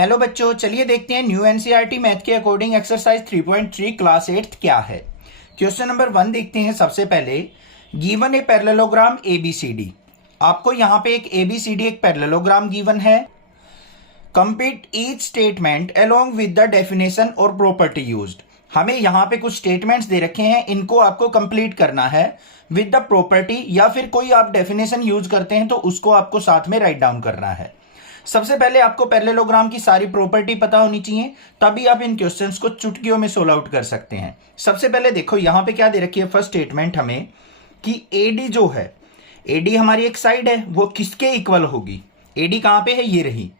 Hello बच्चों, चलिए देखते हैं न्यू एनसीईआरटी मैथ के अकॉर्डिंग एक्सरसाइज 3.3 क्लास 8 क्या है। क्वेश्चन नंबर 1 देखते हैं। सबसे पहले गिवन ए पैरेललोग्राम एबीसीडी। आपको यहां पे एक एबीसीडी एक पैरेललोग्राम गिवन है। Complete each statement along with the definition और प्रॉपर्टी यूज्ड। हमें यहां पे कुछ स्टेटमेंट्स दे रखे हैं, इनको आपको कंप्लीट करना है विद द प्रॉपर्टी, या फिर कोई आप डेफिनेशन यूज करते हैं तो उसको आपको साथ में राइट डाउन करना है। सबसे पहले आपको पैरेललोग्राम की सारी प्रॉपर्टी पता होनी चाहिए, तभी आप इन क्वेश्चंस को चुटकियों में सोल्व आउट कर सकते हैं। सबसे पहले देखो यहां पे क्या दे रखी है फर्स्ट स्टेटमेंट हमें कि एडी जो है, एडी हमारी एक साइड है, वो किसके इक्वल होगी। एडी कहां पे है, ये रही।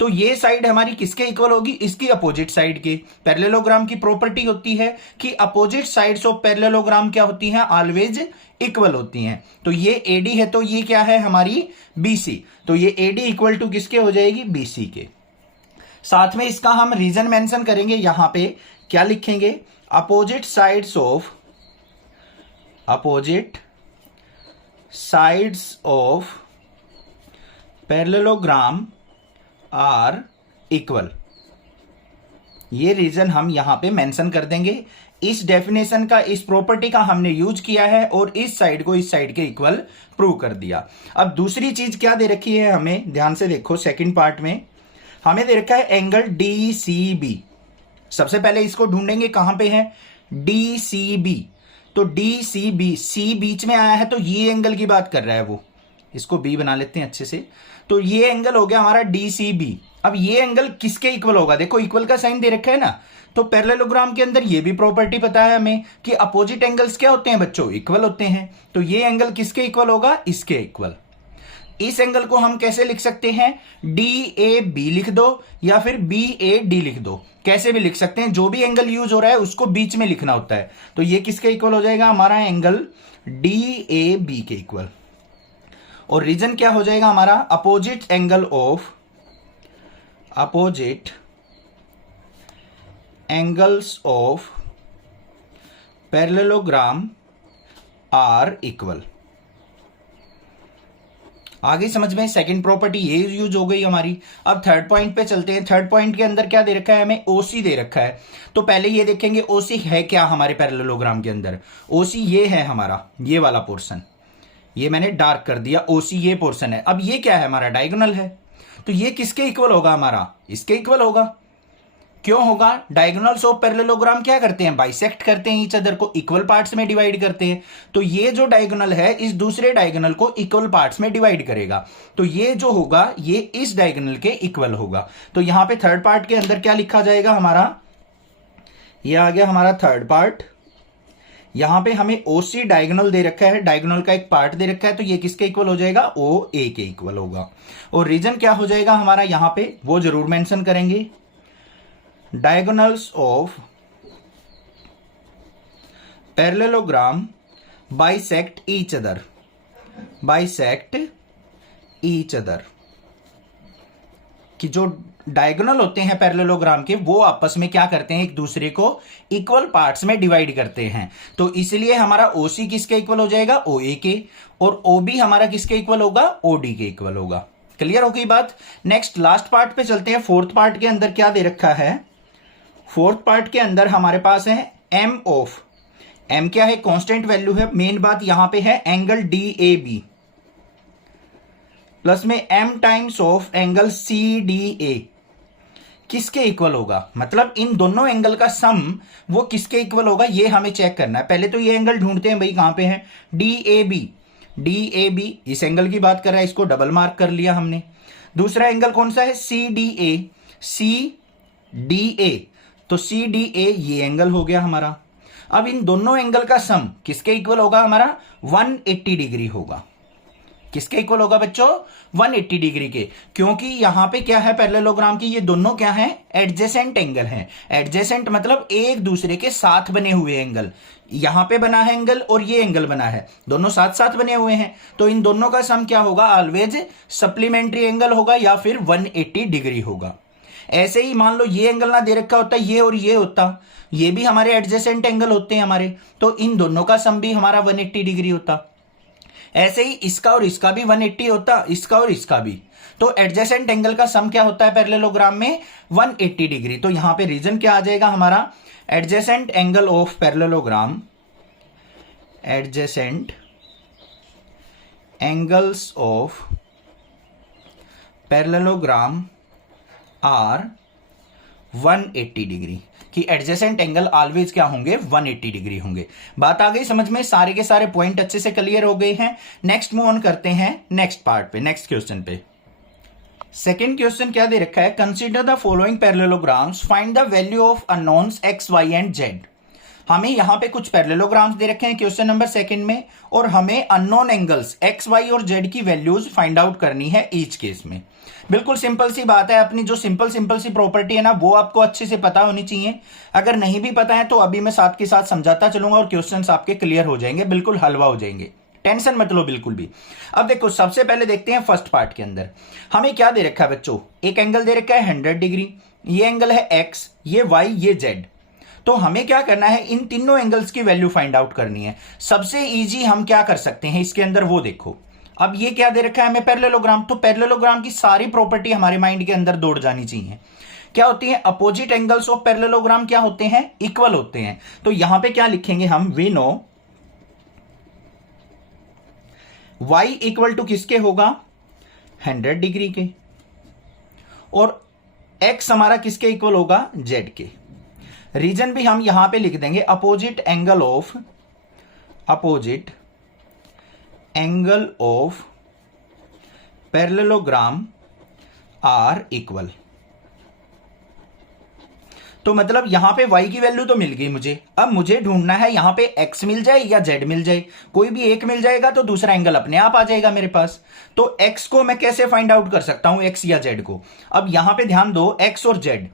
तो ये साइड हमारी किसके इक्वल होगी, इसकी अपोजिट साइड के। पैरेललोग्राम की प्रॉपर्टी होती है कि अपोजिट साइड्स ऑफ पैरेललोग्राम क्या होती हैं, ऑलवेज इक्वल होती हैं। तो ये एडी है तो ये क्या है हमारी बीसी, तो ये एडी इक्वल टू किसके हो जाएगी, बीसी के। साथ में इसका हम रीजन मेंशन करेंगे। यहां पे क्या लिखेंगे, opposite sides of parallelogram are equal. ये रीजन हम यहां पे मेंशन कर देंगे। इस डेफिनेशन का, इस प्रॉपर्टी का हमने यूज किया है और इस साइड को इस साइड के इक्वल प्रूव कर दिया। अब दूसरी चीज क्या दे रखी है हमें, ध्यान से देखो। सेकंड पार्ट में हमें दे रखा है एंगल डीसीबी। सबसे पहले इसको ढूंढेंगे कहां पे है, डीसीबी। तो डीसीबी, सी बीच में आया है तो ये एंगल की बात कर रहा है वो, इसको बी बना लेते हैं अच्छे से। तो ये एंगल हो गया हमारा डीसीबी। अब ये एंगल किसके इक्वल होगा, देखो इक्वल का साइन दे रखा है ना। तो पैरेललोग्राम के अंदर ये भी प्रॉपर्टी पता है हमें कि अपोजिट एंगल्स क्या होते हैं बच्चों, इक्वल होते हैं। तो ये एंगल किसके इक्वल होगा, इसके इक्वल। इस एंगल को हम कैसे लिख सकते हैं, डी ए बी लिख दो या फिर बी ए डी लिख दो, कैसे भी लिख सकते हैं। जो भी एंगल यूज हो रहा है उसको बीच में लिखना होता है। तो ये किसके इक्वल हो जाएगा, हमारा एंगल डी ए बी के इक्वल। और रीजन क्या हो जाएगा हमारा, opposite angles of parallelogram are equal. आगे समझ में, सेकंड प्रॉपर्टी ये यूज हो गई हमारी। अब थर्ड पॉइंट पे चलते हैं। थर्ड पॉइंट के अंदर क्या दे रखा है हमें, ओसी दे रखा है। तो पहले ये देखेंगे ओसी है क्या हमारे पैरेललोग्राम के अंदर। ओसी ये है हमारा, ये वाला पोर्शन, ये मैंने डार्क कर दिया। ओसी ये पोर्शन है। अब ये क्या है हमारा, डायगोनल है। तो ये किसके इक्वल होगा हमारा, इसके इक्वल होगा। क्यों होगा, डायगोनल्स ऑफ पैरेललोग्राम क्या करते हैं, बाइसेक्ट करते हैं, ईच अदर को इक्वल पार्ट्स में डिवाइड करते हैं। तो ये जो डायगोनल है इस दूसरे डायगोनल को इक्वल पार्ट्स में डिवाइड करेगा। तो ये जो होगा ये इस डायगोनल के इक्वल होगा। तो यहां पे थर्ड पार्ट के अंदर क्या लिखा जाएगा हमारा, ये आ गया हमारा थर्ड पार्ट। यहां पे हमें ओसी डायगोनल दे रखा है, डायगोनल का एक पार्ट दे रखा है, तो ये किसके इक्वल हो जाएगा, ओ ए के इक्वल होगा। और रीजन क्या हो जाएगा हमारा यहां पे, वो जरूर मेंशन करेंगे। Diagonals of parallelogram bisect each other, कि जो डायगोनल होते हैं पैरेललोग्राम के वो आपस में क्या करते हैं, एक दूसरे को इक्वल पार्ट्स में डिवाइड करते हैं। तो इसलिए हमारा ओसी किसके इक्वल हो जाएगा, ओ ए के। और ओबी हमारा किसके इक्वल होगा, ओडी के इक्वल होगा। क्लियर हो गई बात। नेक्स्ट लास्ट पार्ट पे चलते हैं। फोर्थ पार्ट के अंदर क्या दे रखा है, फोर्थ पार्ट के अंदर हमारे पास है एम ऑफ, एम क्या है, कांस्टेंट वैल्यू है। मेन बात यहां पे है angle D A B plus में M times of angle C D A किसके इक्वल होगा, मतलब इन दोनों एंगल का सम वो किसके इक्वल होगा, ये हमें चेक करना है। पहले तो ये एंगल ढूंढते हैं भाई, कहां पे है, डी ए बी, इस एंगल की बात कर रहा है, इसको डबल मार्क कर लिया हमने। दूसरा एंगल कौन सा है, सी डी ए, तो सी डी ए ये एंगल हो गया हमारा। अब इन दोनों एंगल का सम किसके इक्वल होगा हमारा, 180 डिग्री होगा। किसके इक्वल होगा बच्चों, 180 डिग्री के। क्योंकि यहां पे क्या है पैरेललोग्राम की, ये दोनों क्या है, एडजेसेंट एंगल हैं। एडजेसेंट मतलब एक दूसरे के साथ बने हुए एंगल। यहां पे बना है एंगल और ये एंगल बना है, दोनों साथ साथ बने हुए हैं। तो इन दोनों का सम क्या होगा, ऑलवेज सप्लीमेंट्री एंगल होगा या फिर 180 डिग्री होगा। ऐसे ही मान लो ये एंगल ना दे रखा होता, ये और ये होता, ये भी हमारे एडजेसेंट एंगल होते हैं हमारे, तो इन दोनों का सम भी हमारा 180 डिग्री होता। ऐसे ही इसका और इसका भी 180 होता, इसका और इसका भी। तो एडजेसेंट एंगल का सम क्या होता है पैरेललोग्राम में? 180 डिग्री। तो यहां पे रीजन क्या आ जाएगा हमारा? Adjacent angle of parallelogram, adjacent angles of parallelogram are 180 degree, कि एडजेसेंट एंगल ऑलवेज क्या होंगे? 180 डिग्री होंगे। बात आ गई समझ में? सारे के सारे पॉइंट अच्छे से क्लियर हो गए हैं। नेक्स्ट मूव ऑन करते हैं नेक्स्ट पार्ट पे, नेक्स्ट क्वेश्चन पे। सेकेंड क्वेश्चन क्या दे रखा है? Consider the following parallelograms, find the value of unknowns x y and z. हमें यहां पे कुछ पैरेललोग्राम्स दे रखे हैं क्वेश्चन नंबर सेकंड में, और हमें अननोन एंगल्स एक्स वाई और जेड की वैल्यूज फाइंड आउट करनी है ईच केस में। बिल्कुल सिंपल सी बात है। अपनी जो सिंपल सी प्रॉपर्टी है ना, वो आपको अच्छे से पता होनी चाहिए। अगर नहीं भी पता है तो अभी मैं साथ के साथ समझाता चलूंगा और क्वेश्चंस आपके क्लियर हो जाएंगे, बिल्कुल हलवा हो जाएंगे। टेंशन मत लो बिल्कुल भी। अब देखो सबसे पहले देखते हैं फर्स्ट पार्ट के अंदर हमें क्या दे रखा है बच्चों? एक एंगल दे रखा है 100 डिग्री, ये एंगल है एक्स, ये वाई, ये जेड। तो हमें क्या करना है? इन तीनों एंगल्स की वैल्यू फाइंड आउट करनी है। सबसे इजी हम क्या कर सकते हैं इसके अंदर, वो देखो। अब ये क्या दे रखा है हमें? पैरेललोग्राम। तो पैरेललोग्राम की सारी प्रॉपर्टी हमारे माइंड के अंदर दौड़ जानी चाहिए। क्या होती है? अपोजिट एंगल्स ऑफ पैरेललोग्राम क्या होते हैं? इक्वल होते हैं। तो यहां पे क्या लिखेंगे हम? We know y equal to किसके होगा? 100 डिग्री के, और x हमारा किसके इक्वल होगा? z के। रीजन भी हम यहां पे लिख देंगे, opposite angle of parallelogram are equal. तो मतलब यहां पे y की वैल्यू तो मिल गई मुझे। अब मुझे ढूंढना है यहां पे x मिल जाए या z मिल जाए। कोई भी एक मिल जाएगा तो दूसरा एंगल अपने आप आ जाएगा मेरे पास। तो x को मैं कैसे फाइंड आउट कर सकता हूं? x या z को। अब यहां पे ध्यान दो, x और z,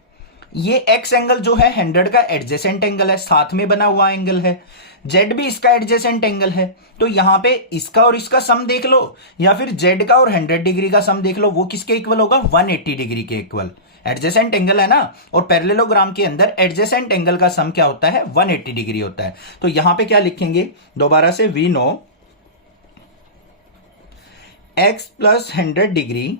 ये x एंगल जो है 100 का एडजेसेंट एंगल है, साथ में बना हुआ एंगल है। z भी इसका एडजेसेंट एंगल है। तो यहां पे इसका और इसका सम देख लो, या फिर z का और 100 डिग्री का सम देख लो। वो किसके इक्वल होगा? 180 डिग्री के इक्वल। एडजेसेंट एंगल है ना, और पैरेललोग्राम के अंदर एडजेसेंट एंगल का सम क्या होता है? 180 डिग्री होता है। तो यहां पे क्या लिखेंगे दोबारा से? We know x plus 100 degree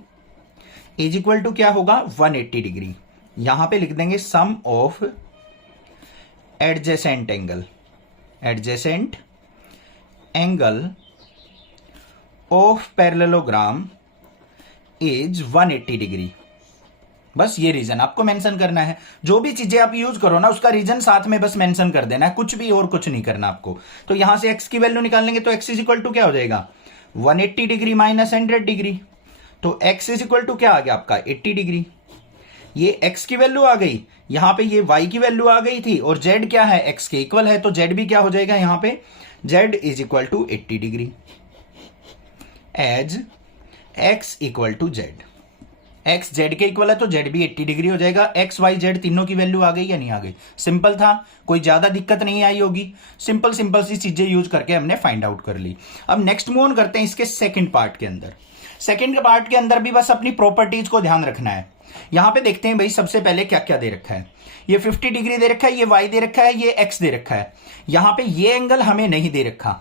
is equal to क्या होगा? 180 डिग्री। यहां पे लिख देंगे sum of adjacent angle of parallelogram is 180 degree. बस ये रीजन आपको मेंशन करना है। जो भी चीजें आप यूज करो ना, उसका रीजन साथ में बस मेंशन कर देना है, कुछ भी और कुछ नहीं करना आपको। तो यहां से x की वैल्यू निकाल लेंगे, तो x इज इक्वल टू क्या हो जाएगा? 180 डिग्री माइनस 100 डिग्री। तो x इज इक्वल टू क्या आ गया आपका? 80 डिग्री। ये x की वैल्यू आ गई, यहां पे ये y की वैल्यू आ गई थी, और z क्या है? x के इक्वल है। तो z भी क्या हो जाएगा यहां पे? z is equal to 80 degree as x equal to z। x z के इक्वल है तो z भी 80 डिग्री हो जाएगा। x y z तीनों की वैल्यू आ गई या नहीं आ गई? सिंपल था, कोई ज्यादा दिक्कत नहीं आई होगी। सिंपल सी चीजें यूज करके हमने फाइंड आउट कर ली। अब नेक्स्ट मूव ऑन करते हैं इसके सेकंड पार्ट के अंदर। सेकंड पार्ट के अंदर भी बस अपनी प्रॉपर्टीज को ध्यान रखना है। यहां पे देखते हैं भाई सबसे पहले क्या क्या दे रखा है। ये 50 डिग्री दे रखा है, ये y दे रखा है, ये x दे रखा है। यहां पे ये एंगल हमें नहीं दे रखा,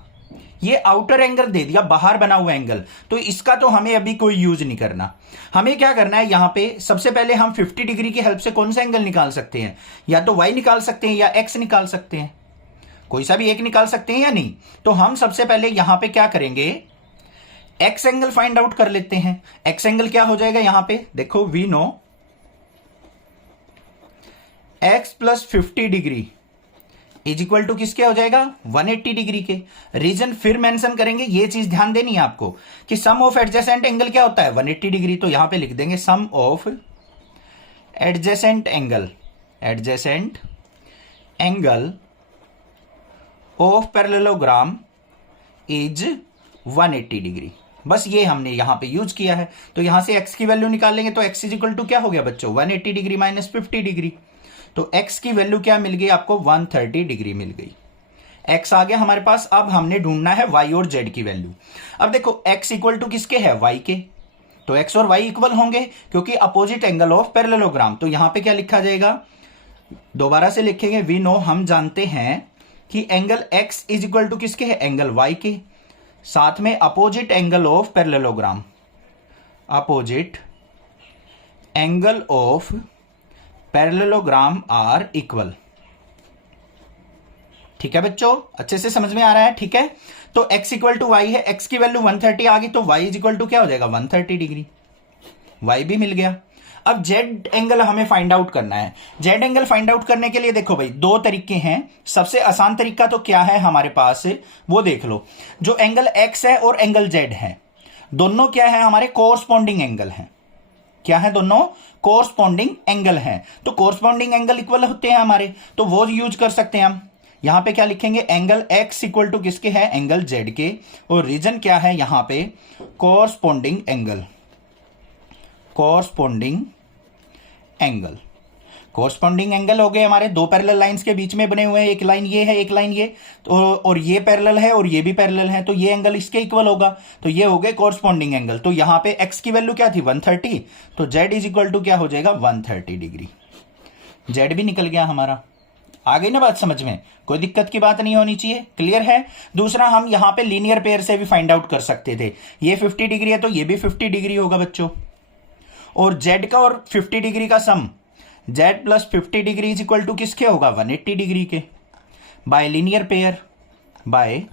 ये आउटर एंगल दे दिया, बाहर बना हुआ एंगल। तो इसका तो हमें अभी कोई यूज नहीं करना। हमें क्या करना है? यहां पे सबसे पहले हम 50 डिग्री की हेल्प से कौन सा एंगल निकाल सकते हैं? या तो y निकाल सकते हैं या x निकाल सकते हैं, कोई सा भी एक निकाल सकते हैं या नहीं। तो हम सबसे पहले यहां पे क्या करेंगे? x एंगल फाइंड आउट कर लेते हैं। x एंगल क्या हो जाएगा यहां पे? देखो we know x plus 50 degree is equal to किसके हो जाएगा? 180 डिग्री के। रीजन फिर मेंशन करेंगे, ये चीज ध्यान देनी है आपको कि सम ऑफ एडजेसेंट एंगल क्या होता है? 180 डिग्री। तो यहां पे लिख देंगे sum of adjacent angle of parallelogram is 180 degree. बस ये हमने यहां पे यूज किया है। तो यहां से x की वैल्यू निकालेंगे, तो x इज इक्वल टू क्या हो गया बच्चों? 180 डिग्री माइनस 50 डिग्री। तो x की वैल्यू क्या मिल गई आपको? 130 डिग्री मिल गई। x आ गया हमारे पास। अब हमने ढूंढना है y और z की वैल्यू। अब देखो x इक्वल टू किसके है? y के। तो x और y इक्वल होंगे क्योंकि अपोजिट एंगल ऑफ पैरेललोग्राम। तो यहां पे क्या लिखा जाएगा? दोबारा से लिखेंगे, वी नो हम जानते हैं कि angle x is equal to किसके है? एंगल y के। साथ में opposite angle of parallelogram, opposite angle of parallelogram are equal. ठीक है बच्चों, अच्छे से समझ में आ रहा है? ठीक है, तो x इक्वल टू वाई है, x की वैल्यू 130 आ गई, तो y इज इक्वल टू क्या हो जाएगा 130 डिग्री, y भी मिल गया। अब z एंगल हमें फाइंड आउट करना है। z एंगल फाइंड आउट करने के लिए देखो भाई दो तरीके हैं। सबसे आसान तरीका तो क्या है हमारे पास, वो देख लो। जो एंगल x है और एंगल z है, दोनों क्या है हमारे कोरस्पॉन्डिंग एंगल हैं। क्या है? दोनों कोरस्पॉन्डिंग एंगल हैं। तो कोरस्पॉन्डिंग एंगल इक्वल होते हैं हमारे, तो वो यूज कर सकते हैं हम। यहां पे क्या लिखेंगे, एंगल x इक्वल टू किसके है, एंगल z के, और रीजन क्या है यहां पे, corresponding angle, corresponding angle. Corresponding angle हो गए हमारे दो पैरेलल लाइंस के बीच में बने हुए हैं, एक लाइन ये है एक लाइन ये, तो और ये पैरेलल है और ये भी पैरेलल है, तो ये एंगल इसके इक्वल होगा, तो ये हो गए कोरस्पॉन्डिंग एंगल। तो यहां पे x की वैल्यू क्या थी 130, तो z इज इक्वल टू क्या हो जाएगा 130 डिग्री। z भी निकल गया हमारा। आ गई ना बात समझ में? कोई दिक्कत की बात नहीं होनी चाहिए, क्लियर है? दूसरा हम यहां पे लीनियर पेयर से भी फाइंड आउट कर सकते थे। ये 50 डिग्री है तो ये भी 50 डिग्री होगा बच्चों, और z का और 50 डिग्री का sum z plus 50 degree is equal to किसके होगा 180 डिग्री के, by linear pair, by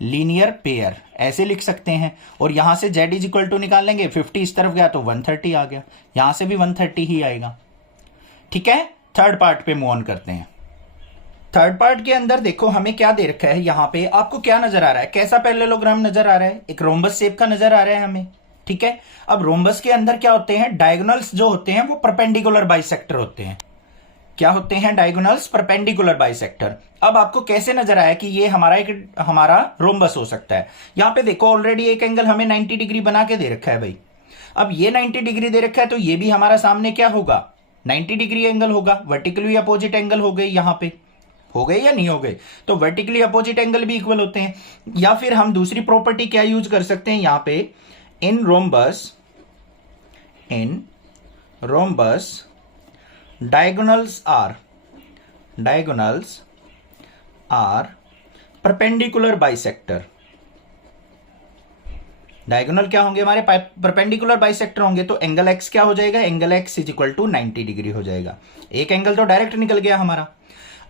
linear pair ऐसे लिख सकते हैं। और यहां से z इज इक्वल टू निकाल लेंगे, 50 इस तरफ गया तो 130 आ गया, यहां से भी 130 ही आएगा। ठीक है, थर्ड पार्ट पे मूव ऑन करते हैं। थर्ड पार्ट के अंदर देखो हमें क्या दे रखा है, यहां पे आपको क्या नजर आ रहा है, कैसा पैरेललोग्राम नजर आ रहा है, एक रोम्बस शेप का नजर आ रहा है हमें। ठीक है, अब रोम्बस के अंदर क्या होते हैं, डायगोनल्स जो होते हैं वो परपेंडिकुलर बाइसेक्टर होते हैं। क्या होते हैं? Diagonals perpendicular bisector. अब आपको कैसे नजर आया कि ये हमारा रोम्बस हो सकता है? यहां पे देखो ऑलरेडी एक एंगल हमें 90 डिग्री बना के दे रखा है भाई। अब ये 90 डिग्री दे रखा है तो ये भी हमारा सामने क्या होगा 90 डिग्री एंगल होगा, वर्टिकली अपोजिट एंगल हो गए, यहां पे हो गए या नहीं हो गए? तो वर्टिकली अपोजिट एंगल भी इक्वल होते हैं। या फिर हम दूसरी प्रॉपर्टी क्या यूज कर सकते हैं यहां पे, in rhombus diagonals are perpendicular bisector. Diagonal क्या होंगे हमारे, परपेंडिकुलर बाइसेक्टर होंगे, तो एंगल x क्या हो जाएगा, angle x is equal to 90 degree हो जाएगा। एक एंगल तो डायरेक्ट निकल गया हमारा।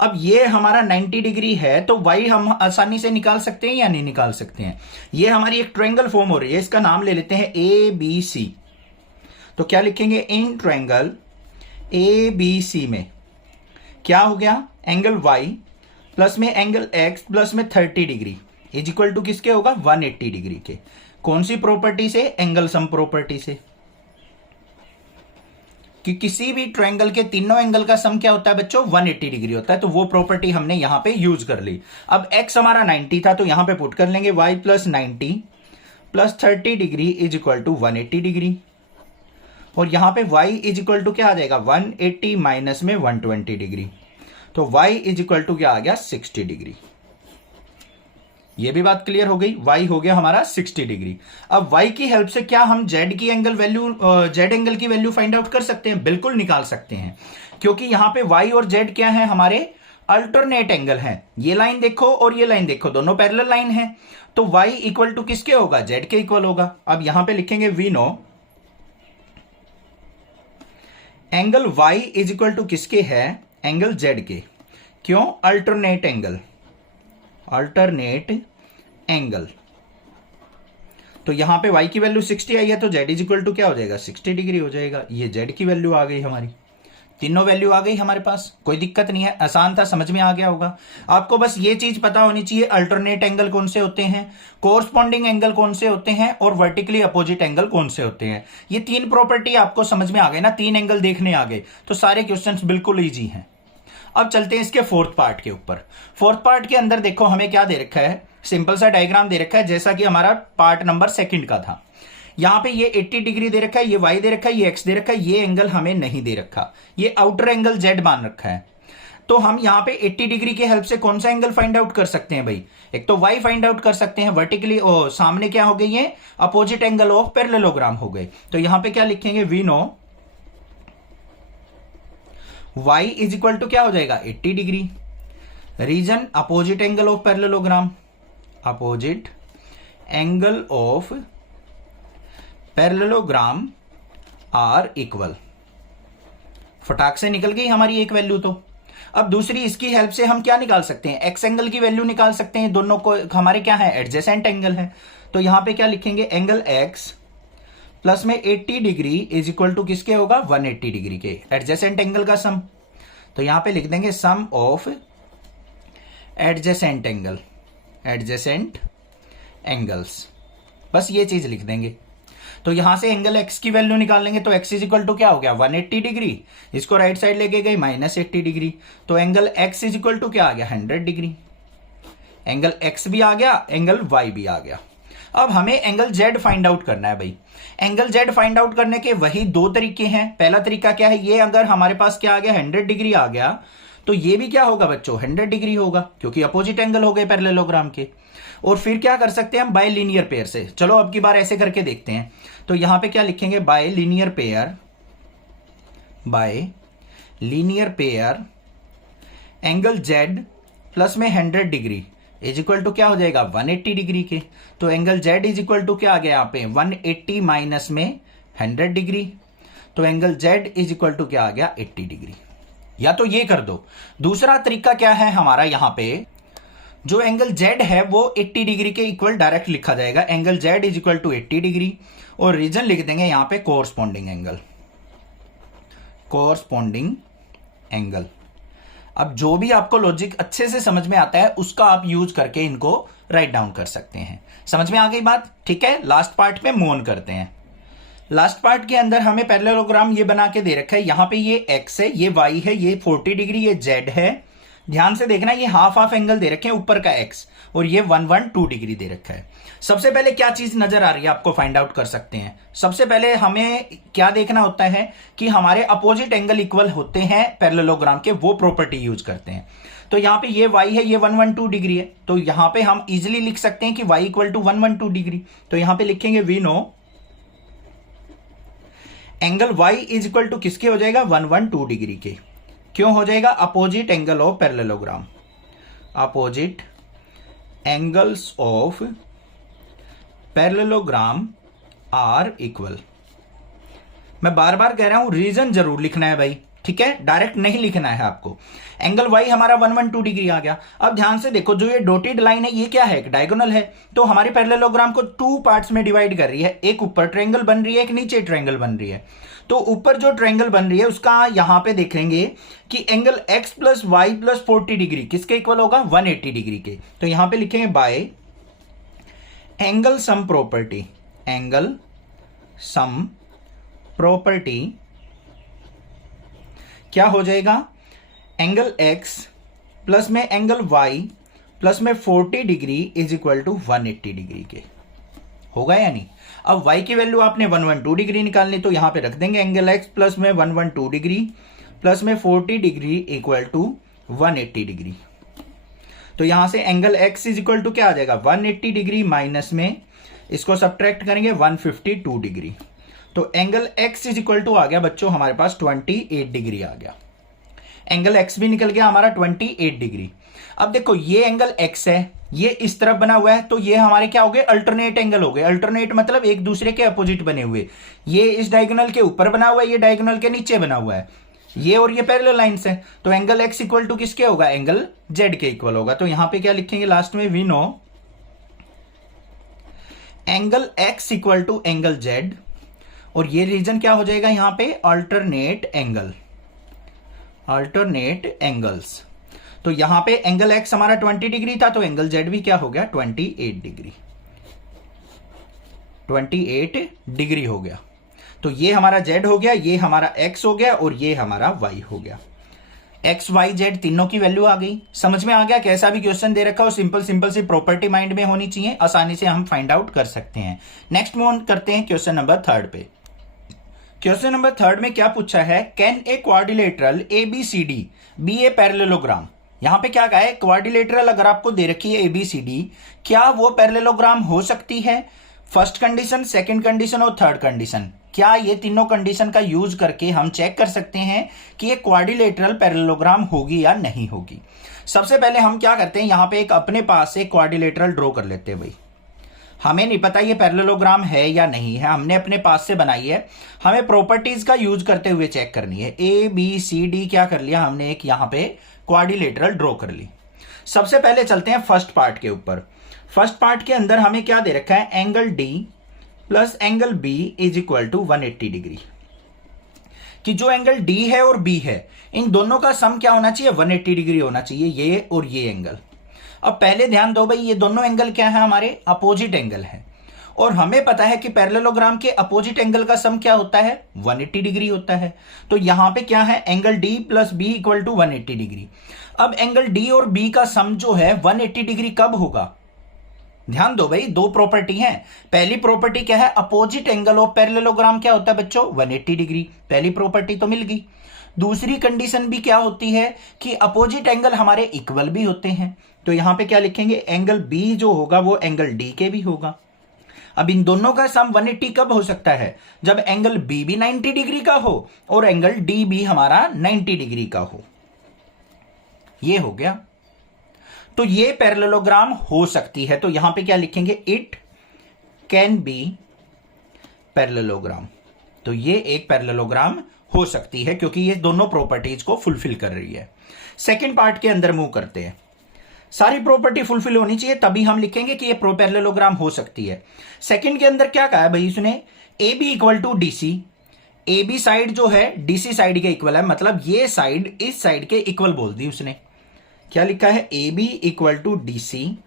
अब ये हमारा 90 डिग्री है तो y हम आसानी से निकाल सकते हैं या नहीं निकाल सकते हैं? ये हमारी एक ट्रायंगल फॉर्म हो रही है, इसका नाम ले लेते हैं ABC। तो क्या लिखेंगे, इन ट्रायंगल ABC में क्या हो गया, एंगल y प्लस में एंगल x प्लस में 30 डिग्री इज इक्वल टू किसके होगा 180 डिग्री के। कौन सी प्रॉपर्टी से, एंगल सम प्रॉपर्टी से, कि किसी भी ट्रायंगल के तीनों एंगल का सम क्या होता है बच्चों 180 डिग्री होता है। तो वो प्रॉपर्टी हमने यहां पे यूज कर ली। अब x हमारा 90 था तो यहां पे पुट कर लेंगे y plus 90 plus 30 degree is equal to 180 degree, और यहां पे y इज इक्वल टू क्या आ जाएगा 180 माइनस में 120 डिग्री, तो y इज इक्वल टू क्या आ गया 60 डिग्री। ये भी बात क्लियर हो गई, y हो गया हमारा 60 डिग्री। अब y की हेल्प से क्या हम z की एंगल वैल्यू, z एंगल की वैल्यू फाइंड आउट कर सकते हैं? बिल्कुल निकाल सकते हैं, क्योंकि यहां पे y और z क्या है हमारे अल्टरनेट एंगल है। ये लाइन देखो और ये लाइन देखो, दोनों पैरेलल लाइन है, तो y इक्वल टू किसके होगा, z के इक्वल होगा। अब यहां पे लिखेंगे we know angle y is equal to किसके है, एंगल z के। क्यों? Alternate angle, alternate angle. तो यहां पे y की वैल्यू 60 आई है तो z इज इक्वल टू क्या हो जाएगा 60 डिग्री हो जाएगा। ये z की वैल्यू आ गई हमारी, तीनों वैल्यू आ गई हमारे पास, कोई दिक्कत नहीं है, आसान था, समझ में आ गया होगा। आपको बस ये चीज पता होनी चाहिए अल्टरनेट एंगल कौन से होते हैं, कोरस्पॉन्डिंग एंगल कौन से होते हैं, और वर्टिकली अपोजिट एंगल कौन से होते हैं। ये तीन प्रॉपर्टी आपको समझ में आ गए ना, तीन एंगल देखने आ गए तो सारे क्वेश्चंस बिल्कुल ईजी हैं। अब चलते हैं इसके फोर्थ पार्ट के ऊपर। फोर्थ पार्ट के अंदर देखो हमें क्या दे रखा है, सिंपल सा डायग्राम दे रखा है जैसा कि हमारा पार्ट नंबर सेकंड का था। यहां पे ये 80 डिग्री दे रखा है, ये y दे रखा है, ये x दे रखा है, ये एंगल हमें नहीं दे रखा, ये आउटर एंगल z मान रखा है। तो हम यहां पे 80 डिग्री के हेल्प से कौन सा एंगल फाइंड आउट कर सकते हैं भाई, एक तो y फाइंड आउट कर सकते हैं वर्टिकली, सामने क्या हो गई है अपोजिट एंगल ऑफ पैरेललोग्राम हो गए। तो यहां पे क्या लिखेंगे, we know y is equal to क्या हो जाएगा 80 degree, reason opposite angle of parallelogram, opposite angle of parallelogram are equal. फटाक से निकल गई हमारी एक वैल्यू। तो अब दूसरी इसकी हेल्प से हम क्या निकाल सकते हैं, एक्स एंगल की वैल्यू निकाल सकते हैं। दोनों को हमारे क्या है, एडजेसेंट एंगल है। तो यहां पे क्या लिखेंगे, एंगल एक्स प्लस में 80 डिग्री इज इक्वल टू किसके होगा, 180 डिग्री के, एडजेसेंट एंगल का सम। तो यहां पे लिख देंगे sum of adjacent angle, adjacent angles, बस ये चीज लिख देंगे। तो यहां से एंगल एक्स की वैल्यू निकाल लेंगे। तो एक्स इज इक्वल टू क्या हो गया, 180 डिग्री। इसको राइट साइड लेके गए -80 डिग्री। तो angle x is equal to क्या आ गया, 100 डिग्री। एंगल एक्स भी आ गया, एंगल वाई भी आ गया। अब हमें एंगल जेड फाइंड आउट करना है भाई। एंगल जेड फाइंड आउट करने के वही दो तरीके हैं। पहला तरीका क्या है, ये अगर हमारे पास क्या आ गया, 100 डिग्री आ गया, तो ये भी क्या होगा बच्चों, 100 डिग्री होगा, क्योंकि अपोजिट एंगल हो गए पैरेललोग्राम के। और फिर क्या कर सकते हैं हम, बाय लीनियर पेयर से। चलो अब की बार ऐसे करके देखते हैं। तो यहां पे क्या लिखेंगे, by linear pair, by linear pair angle Z plus में 100 डिग्री इज इक्वल टू क्या हो जाएगा, 180 डिग्री के। तो angle z is equal to क्या आ गया यहाँ पे, 180 माइनस में 100 डिग्री। तो angle z is equal to क्या आ गया, 80 डिग्री। या तो ये कर दो। दूसरा तरीका क्या है हमारा, यहां पे जो एंगल जेड है वो 80 डिग्री के इक्वल डायरेक्ट लिखा जाएगा, angle z is equal to 80 degree, और रीजन लिख देंगे यहां पे कोरस्पॉन्डिंग एंगल, कोरस्पॉन्डिंग एंगल। अब जो भी आपको लॉजिक अच्छे से समझ में आता है उसका आप यूज करके इनको राइट डाउन कर सकते हैं। समझ में आ गई बात, ठीक है। लास्ट पार्ट पे मूव ऑन करते हैं। लास्ट पार्ट के अंदर हमें पैरेललोग्राम ये बना के दे रखा है। यहां पे ये एक्स है, ये वाई है, ये 40 डिग्री, ये जेड है। ध्यान से देखना, ये हाफ हाफ एंगल दे रखे हैं, ऊपर का एक्स, और ये 112 डिग्री दे रखा है। सबसे पहले क्या चीज नजर आ रही है आपको, फाइंड आउट कर सकते हैं। सबसे पहले हमें क्या देखना होता है कि हमारे अपोजिट एंगल इक्वल होते हैं पैरेललोग्राम के, वो प्रॉपर्टी यूज करते हैं। तो यहां पे ये y है, ये 112 डिग्री है। तो यहां पे हम इजिली लिख सकते हैं कि y इक्वल टू 112 डिग्री। तो यहां पे लिखेंगे we know angle y is equal to किसके हो जाएगा, 112 डिग्री के। क्यों हो जाएगा, opposite angle of parallelogram, opposite angles of parallelogram are equal. मैं बार बार कह रहा हूं रीजन जरूर लिखना है भाई, ठीक है, डायरेक्ट नहीं लिखना है आपको। एंगल y हमारा 112 डिग्री आ गया। अब ध्यान से देखो, जो ये डॉटेड लाइन है ये क्या है, एक डायगोनल है। तो हमारे पैरेललोग्राम को 2 पार्ट्स में डिवाइड कर रही है, एक ऊपर ट्रायंगल बन रही है, एक नीचे ट्रायंगल बन रही है। तो ऊपर जो ट्रायंगल बन रही है उसका यहां पे देखेंगे कि angle x plus y plus 40 degree किसके इक्वल होगा, 180 डिग्री के। तो यहां पे लिखेंगे by angle sum property, angle sum property क्या हो जाएगा, एंगल x प्लस में एंगल y प्लस में 40 degree is equal to 180 degree के। होगा या नहीं। अब y की वैल्यू आपने 112 डिग्री निकालनी, तो यहां पे रख देंगे एंगल x प्लस में 112 डिग्री प्लस में 40 डिग्री इक्वल टू 180 डिग्री। तो यहां से angle x is equal to क्या आ जाएगा, 180 डिग्री माइनस में इसको सब्ट्रैक्ट करेंगे 152 डिग्री। तो angle x is equal to आ गया बच्चों हमारे पास 28 डिग्री आ गया। एंगल x भी निकल गया हमारा 28 डिग्री। अब देखो ये एंगल x है, ये इस तरफ बना हुआ है, तो ये हमारे क्या हो गए, अल्टरनेट एंगल हो गए। अल्टरनेट मतलब एक दूसरे के अपोजिट बने हुए। ये इस डायगोनल के ऊपर बना हुआ है, ये डायगोनल के नीचे बना हुआ है, ये और ये पैरेलल लाइंस है। तो एंगल x इक्वल टू किसके होगा, एंगल z के इक्वल होगा। तो यहां पे क्या लिखेंगे लास्ट में, we know angle x equal to angle z, और ये रीजन क्या हो जाएगा यहां पे, अल्टरनेट एंगल, अल्टरनेट एंगल्स। तो यहां पे एंगल x हमारा 20 डिग्री था, तो एंगल z भी क्या हो गया, 28 डिग्री, 28 डिग्री हो गया। तो ये हमारा z हो गया, ये हमारा x हो गया, और ये हमारा y हो गया। x y z तीनों की वैल्यू आ गई। समझ में आ गया, कैसा भी क्वेश्चन दे रखा हो सिंपल सी प्रॉपर्टी माइंड में होनी चाहिए, आसानी से हम फाइंड आउट कर सकते हैं। नेक्स्ट मूव ऑन करते हैं क्वेश्चन नंबर 3 पे। क्वेश्चन नंबर 3 में क्या पूछा है, can a quadrilateral ABCD be a parallelogram. यहां पे क्या कहा है, क्वाड्रिलेटरल अगर आपको दे रखी है ABCD, क्या वो पैरेललोग्राम हो सकती है। फर्स्ट कंडीशन, सेकंड कंडीशन और थर्ड कंडीशन, क्या ये तीनों कंडीशन का यूज करके हम चेक कर सकते हैं कि ये क्वाड्रिलेटरल पैरेललोग्राम होगी या नहीं होगी। सबसे पहले हम क्या करते हैं, यहां पे एक अपने पास से क्वाड्रिलेटरल ड्रॉ कर लेते हैं भाई। हमें नहीं पता ये पैरेललोग्राम है या नहीं है, हमने अपने पास से बनाई है, हमें प्रॉपर्टीज का यूज करते हुए चेक करनी है। ए बी सी डी क्या कर लिया हमने, एक यहां पे क्वाड्रिलेटरल ड्रॉ कर ली। सबसे पहले चलते हैं फर्स्ट पार्ट के ऊपर। फर्स्ट पार्ट के अंदर हमें क्या दे रखा है, angle D plus angle B is equal to 180 degree. कि जो एंगल डी है और बी है इन दोनों का सम क्या होना चाहिए, 180 डिग्री होना चाहिए, ये और ये एंगल। अब पहले ध्यान दो भाई, ये दोनों एंगल क्या है, हमारे अपोजिट एंगल है, और हमें पता है कि पैरेललोग्राम के अपोजिट एंगल का सम क्या होता है, 180 डिग्री होता है। तो यहां पे क्या है, angle D plus B equal to 180 degree. अब एंगल डी और बी का सम जो है 180 डिग्री कब होगा, ध्यान दो भाई, दो प्रॉपर्टी हैं। पहली प्रॉपर्टी क्या है, अपोजिट एंगल ऑफ पैरेललोग्राम क्या होता है बच्चों, 180 डिग्री। पहली प्रॉपर्टी तो मिल गई। दूसरी कंडीशन भी क्या होती है कि अपोजिट एंगल हमारे इक्वल भी होते हैं। तो यहां पे क्या लिखेंगे, एंगल बी जो होगा वो एंगल डी के भी होगा। अब इन दोनों का सम 180 कब हो सकता है, जब एंगल बी भी 90 डिग्री का हो और एंगल डी भी हमारा 90 डिग्री का हो। ये हो गया। तो ये पैरेललोग्राम हो सकती है। तो यहां पे क्या लिखेंगे, इट कैन बी पैरेललोग्राम। तो ये एक पैरेललोग्राम हो सकती है क्योंकि ये दोनों प्रॉपर्टीज को फुलफिल कर रही है। सेकंड पार्ट के अंदर मूव करते हैं। सारी प्रॉपर्टी फुलफिल होनी चाहिए तभी हम लिखेंगे कि ये पैरेललोग्राम हो सकती है। सेकंड के अंदर क्या कहा है भाई इसने, A B equal to D C. A B side जो है डीसी साइड के इक्वल है, मतलब ये साइड इस साइड के इक्वल बोल दी उसने। क्या लिखा है, A B equal to D C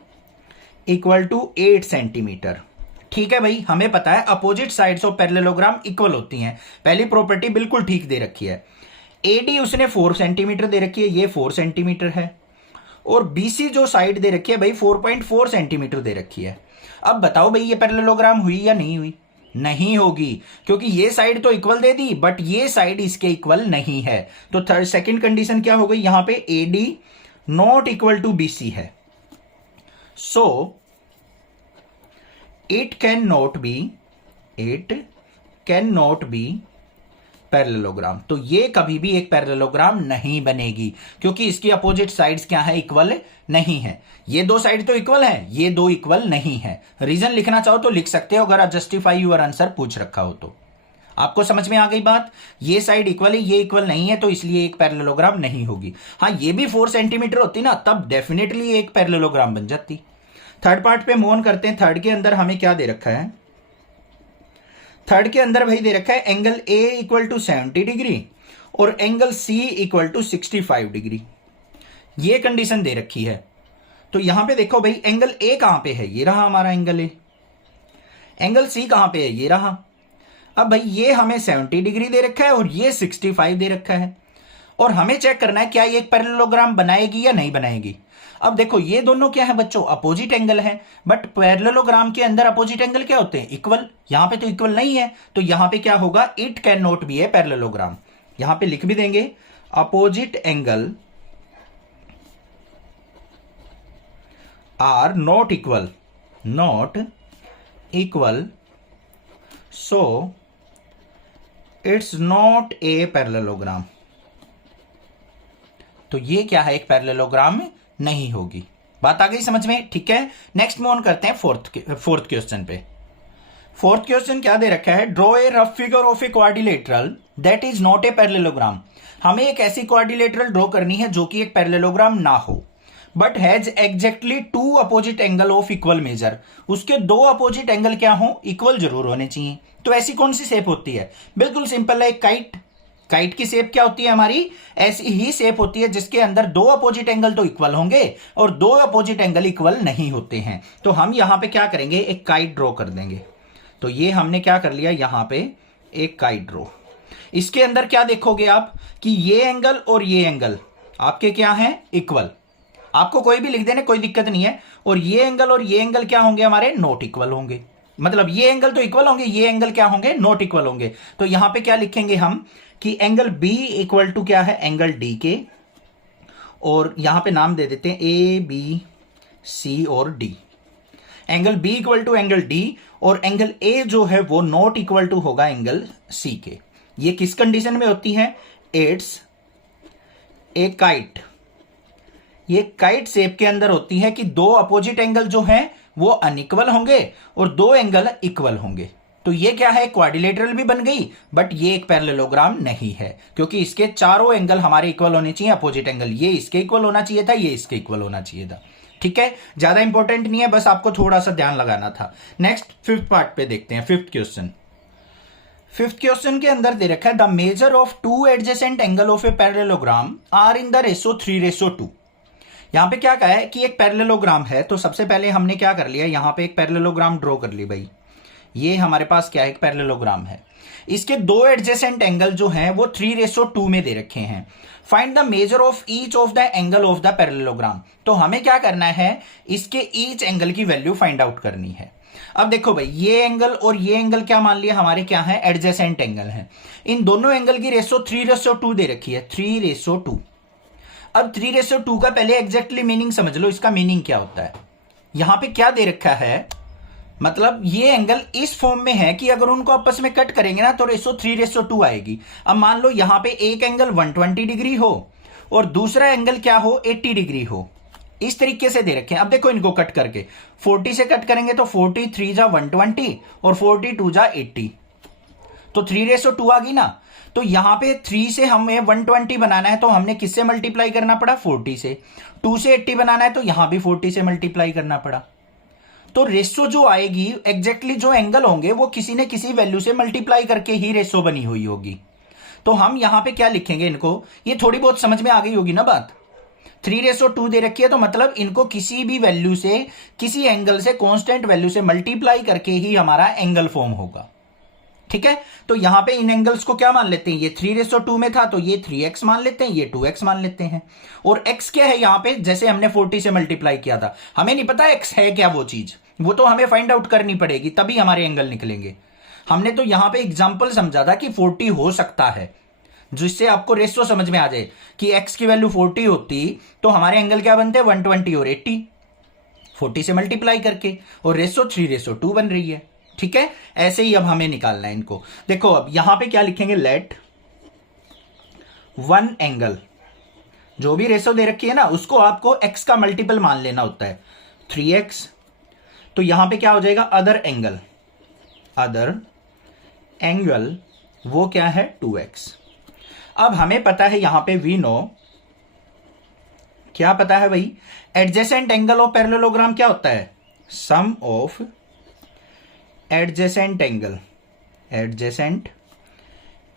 equal to 8 centimetre. ठीक है भाई, हमें पता है opposite sides of parallelogram equal होती हैं, पहली प्रॉपर्टी बिल्कुल ठीक दे रखी है। ए डी उसने 4 सेंटीमीटर दे रखी है, ये 4 सेंटीमीटर है, और बीसी जो साइड दे रखी है भाई 4.4 सेंटीमीटर दे रखी है। अब बताओ भाई ये पैरेललोग्राम हुई या नहीं हुई, नहीं होगी, क्योंकि ये साइड तो इक्वल दे दी बट ये साइड इसके इक्वल नहीं है। तो थर्ड सेकंड कंडीशन क्या हो गई, यहां पे A D not equal to BC है, so it can not be parallelogram. तो ये कभी भी एक पैरेललोग्राम नहीं बनेगी क्योंकि इसकी अपोजिट साइड्स क्या है, इक्वल नहीं है। ये दो साइड तो इक्वल है, ये दो इक्वल नहीं है। रीजन लिखना चाहो तो लिख सकते हो अगर जस्टिफाई योर आंसर पूछ रखा हो तो। आपको समझ में आ गई बात, ये साइड इक्वल है, ये इक्वल नहीं है, तो इसलिए एक पैरेललोग्राम नहीं होगी। हाँ, ये भी 4 सेंटीमीटर होती ना तब डेफिनेटली एक पैरेललोग्राम बन जाती। थर्ड पार्ट पे मूव ऑन करते हैं। थर्ड के अंदर हमें क्या दे रखा है, थर्ड के अंदर भाई दे रखा है angle A equal to 70 degree और angle C equal to 65 degree. ये कंडीशन दे रखी है। तो यहां पे देखो भाई, एंगल ए कहां पे है, ये रहा हमारा एंगल ए। एंगल सी कहां पे है, ये रहा। अब भाई ये हमें 70 डिग्री दे रखा है और ये 65 दे रखा है, और हमें चेक करना है क्या ये एक पैरेललोग्राम बनाएगी या नहीं बनाएगी। अब देखो ये दोनों क्या है बच्चों, अपोजिट एंगल है, बट पैरेललोग्राम के अंदर अपोजिट एंगल क्या होते हैं, इक्वल। यहां पे तो इक्वल नहीं है, तो यहां पे क्या होगा, it can not be a parallelogram. यहां पे लिख भी देंगे opposite angle are not equal, so it's not a parallelogram. तो ये क्या है, एक पैरेललोग्राम नहीं होगी। बात आ गई समझ में, ठीक है। नेक्स्ट मूव ऑन करते हैं फोर्थ क्वेश्चन पे। फोर्थ क्वेश्चन क्या दे रखा है, draw a rough figure of a quadrilateral that is not a parallelogram. हमें एक ऐसी क्वाड्रिलेटरल ड्रॉ करनी है जो कि एक पैरेललोग्राम ना हो, but has exactly 2 opposite angle of equal major. उसके 2 अपोजिट एंगल क्या हो, इक्वल जरूर होने चाहिए। तो ऐसी कौन सी शेप होती है, बिल्कुल सिंपल है, काइट की शेप क्या होती है हमारी, ऐसी ही शेप होती है जिसके अंदर 2 अपोजिट एंगल तो इक्वल होंगे और 2 अपोजिट एंगल इक्वल नहीं होते हैं। तो हम यहां पे क्या करेंगे, एक काइट ड्रॉ कर देंगे। तो ये हमने क्या कर लिया, यहां पे एक काइट ड्रॉ। इसके अंदर क्या देखोगे आप कि ये एंगल और ये एंगल आपके क्या हैं, इक्वल। आपको कोई भी लिख देने, कोई दिक्कत नहीं है। और ये एंगल क्या होंगे हमारे, नॉट इक्वल होंगे। मतलब ये एंगल तो इक्वल होंगे, ये एंगल क्या होंगे, नॉट इक्वल होंगे। तो यहां पे क्या लिखेंगे हम कि एंगल बी इक्वल टू क्या है, एंगल डी के, और यहां पे नाम दे देते हैं ए बी सी और D. Angle B equal to angle D और एंगल ए जो है वो नॉट इक्वल टू होगा एंगल सी के। ये किस कंडीशन में होती है, इट्स ए काइट। ये काइट शेप के अंदर होती है कि 2 अपोजिट एंगल जो हैं वो अनइक्वल होंगे और दो एंगल इक्वल होंगे। तो ये क्या है, क्वाड्रिलेटरल भी बन गई, बट ये एक पैरेललोग्राम नहीं है, क्योंकि इसके चारों एंगल हमारे इक्वल होने चाहिए, अपोजिट एंगल। ये इसके इक्वल होना चाहिए था, ये इसके इक्वल होना चाहिए था। ठीक है, ज्यादा इंपॉर्टेंट नहीं है, बस आपको थोड़ा सा ध्यान लगाना था। नेक्स्ट फिफ्थ पार्ट पे देखते हैं, फिफ्थ क्वेश्चन। फिफ्थ क्वेश्चन के अंदर दे रखा है the measure of two adjacent angle of a parallelogram are in the ratio 3:2। यहां पे क्या कहा है कि एक पैरेललोग्राम है, तो सबसे पहले हमने क्या कर लिया, यहां पे एक पैरेललोग्राम ड्रॉ कर ली भाई। ये हमारे पास क्या है, एक पैरेललोग्राम है। इसके दो एडजेसेंट एंगल जो हैं वो 3:2 में दे रखे हैं। Find the measure of each of the angle of the parallelogram. तो हमें क्या करना है, इसके ईच एंगल की वैल्यू फाइंड आउट करनी है। अब देखो भाई, ये एंगल और ये एंगल क्या मान लिया, हमारे क्या है, एडजेसेंट एंगल है। इन दोनों एंगल की रेशो 3:2 दे रखी है, 3:2। अब 3:2 का पहले एग्जैक्टली मीनिंग समझ लो, इसका मीनिंग क्या होता है। यहां पे क्या दे रखा है, मतलब ये एंगल इस फॉर्म में है कि अगर उनको आपस में कट करेंगे ना तो रेशो 3:2 आएगी। अब मान लो यहां पे एक एंगल 120 डिग्री हो और दूसरा एंगल क्या हो, 80 डिग्री हो। इस तरीके से दे रखे हैं। अब देखो इनको कट करके 40 से कट करेंगे तो 43 जा 120 और 42 जा 80, तो 3:2 आ गई ना। तो यहां पे 3 से हमें 120 बनाना है, तो हमने किससे मल्टीप्लाई करना पड़ा, 40 से। 2 से 80 बनाना है तो यहां भी 40 से मल्टीप्लाई करना पड़ा। तो रेशो जो आएगी, एग्जैक्टली जो एंगल होंगे वो किसी ने किसी वैल्यू से मल्टीप्लाई करके ही रेशो बनी हुई होगी। तो हम यहां पे क्या लिखेंगे, इनको, ये थोड़ी बहुत समझ में आ गई होगी ना बात। 3:2 दे रखी है, तो मतलब इनको किसी भी वैल्यू से, किसी एंगल से, कांस्टेंट वैल्यू से मल्टीप्लाई करके ही हमारा एंगल फॉर्म होगा। ठीक है, तो यहां पे इन एंगल्स को क्या मान लेते हैं, ये 3:2 में था तो ये 3x मान लेते हैं, ये 2x मान लेते हैं। और x क्या है यहां पे, जैसे हमने 40 से मल्टीप्लाई किया था, हमें नहीं पता x है क्या वो चीज, वो तो हमें फाइंड आउट करनी पड़ेगी, तभी हमारे एंगल निकलेंगे। हमने तो यहां पे एग्जांपल समझा था कि 40 हो सकता है, जिससे आपको रेशो समझ में आ जाए कि x की वैल्यू 40 होती तो हमारे एंगल क्या बनते, 120 और 80, 40 से मल्टीप्लाई करके, और रेशो 3:2 बन रही है। ठीक है, ऐसे ही अब हमें निकालना है इनको। देखो अब यहां पे क्या लिखेंगे, लेट वन एंगल, जो भी रेशो दे रखी है ना उसको आपको x का मल्टीपल मान लेना होता है, 3x। तो यहां पे क्या हो जाएगा, अदर एंगल, अदर एंगल वो क्या है, 2x। अब हमें पता है यहां पे वी नो, क्या पता है भाई, एडजेसेंट एंगल ऑफ पैरेललोग्राम क्या होता है, sum of adjacent angle, adjacent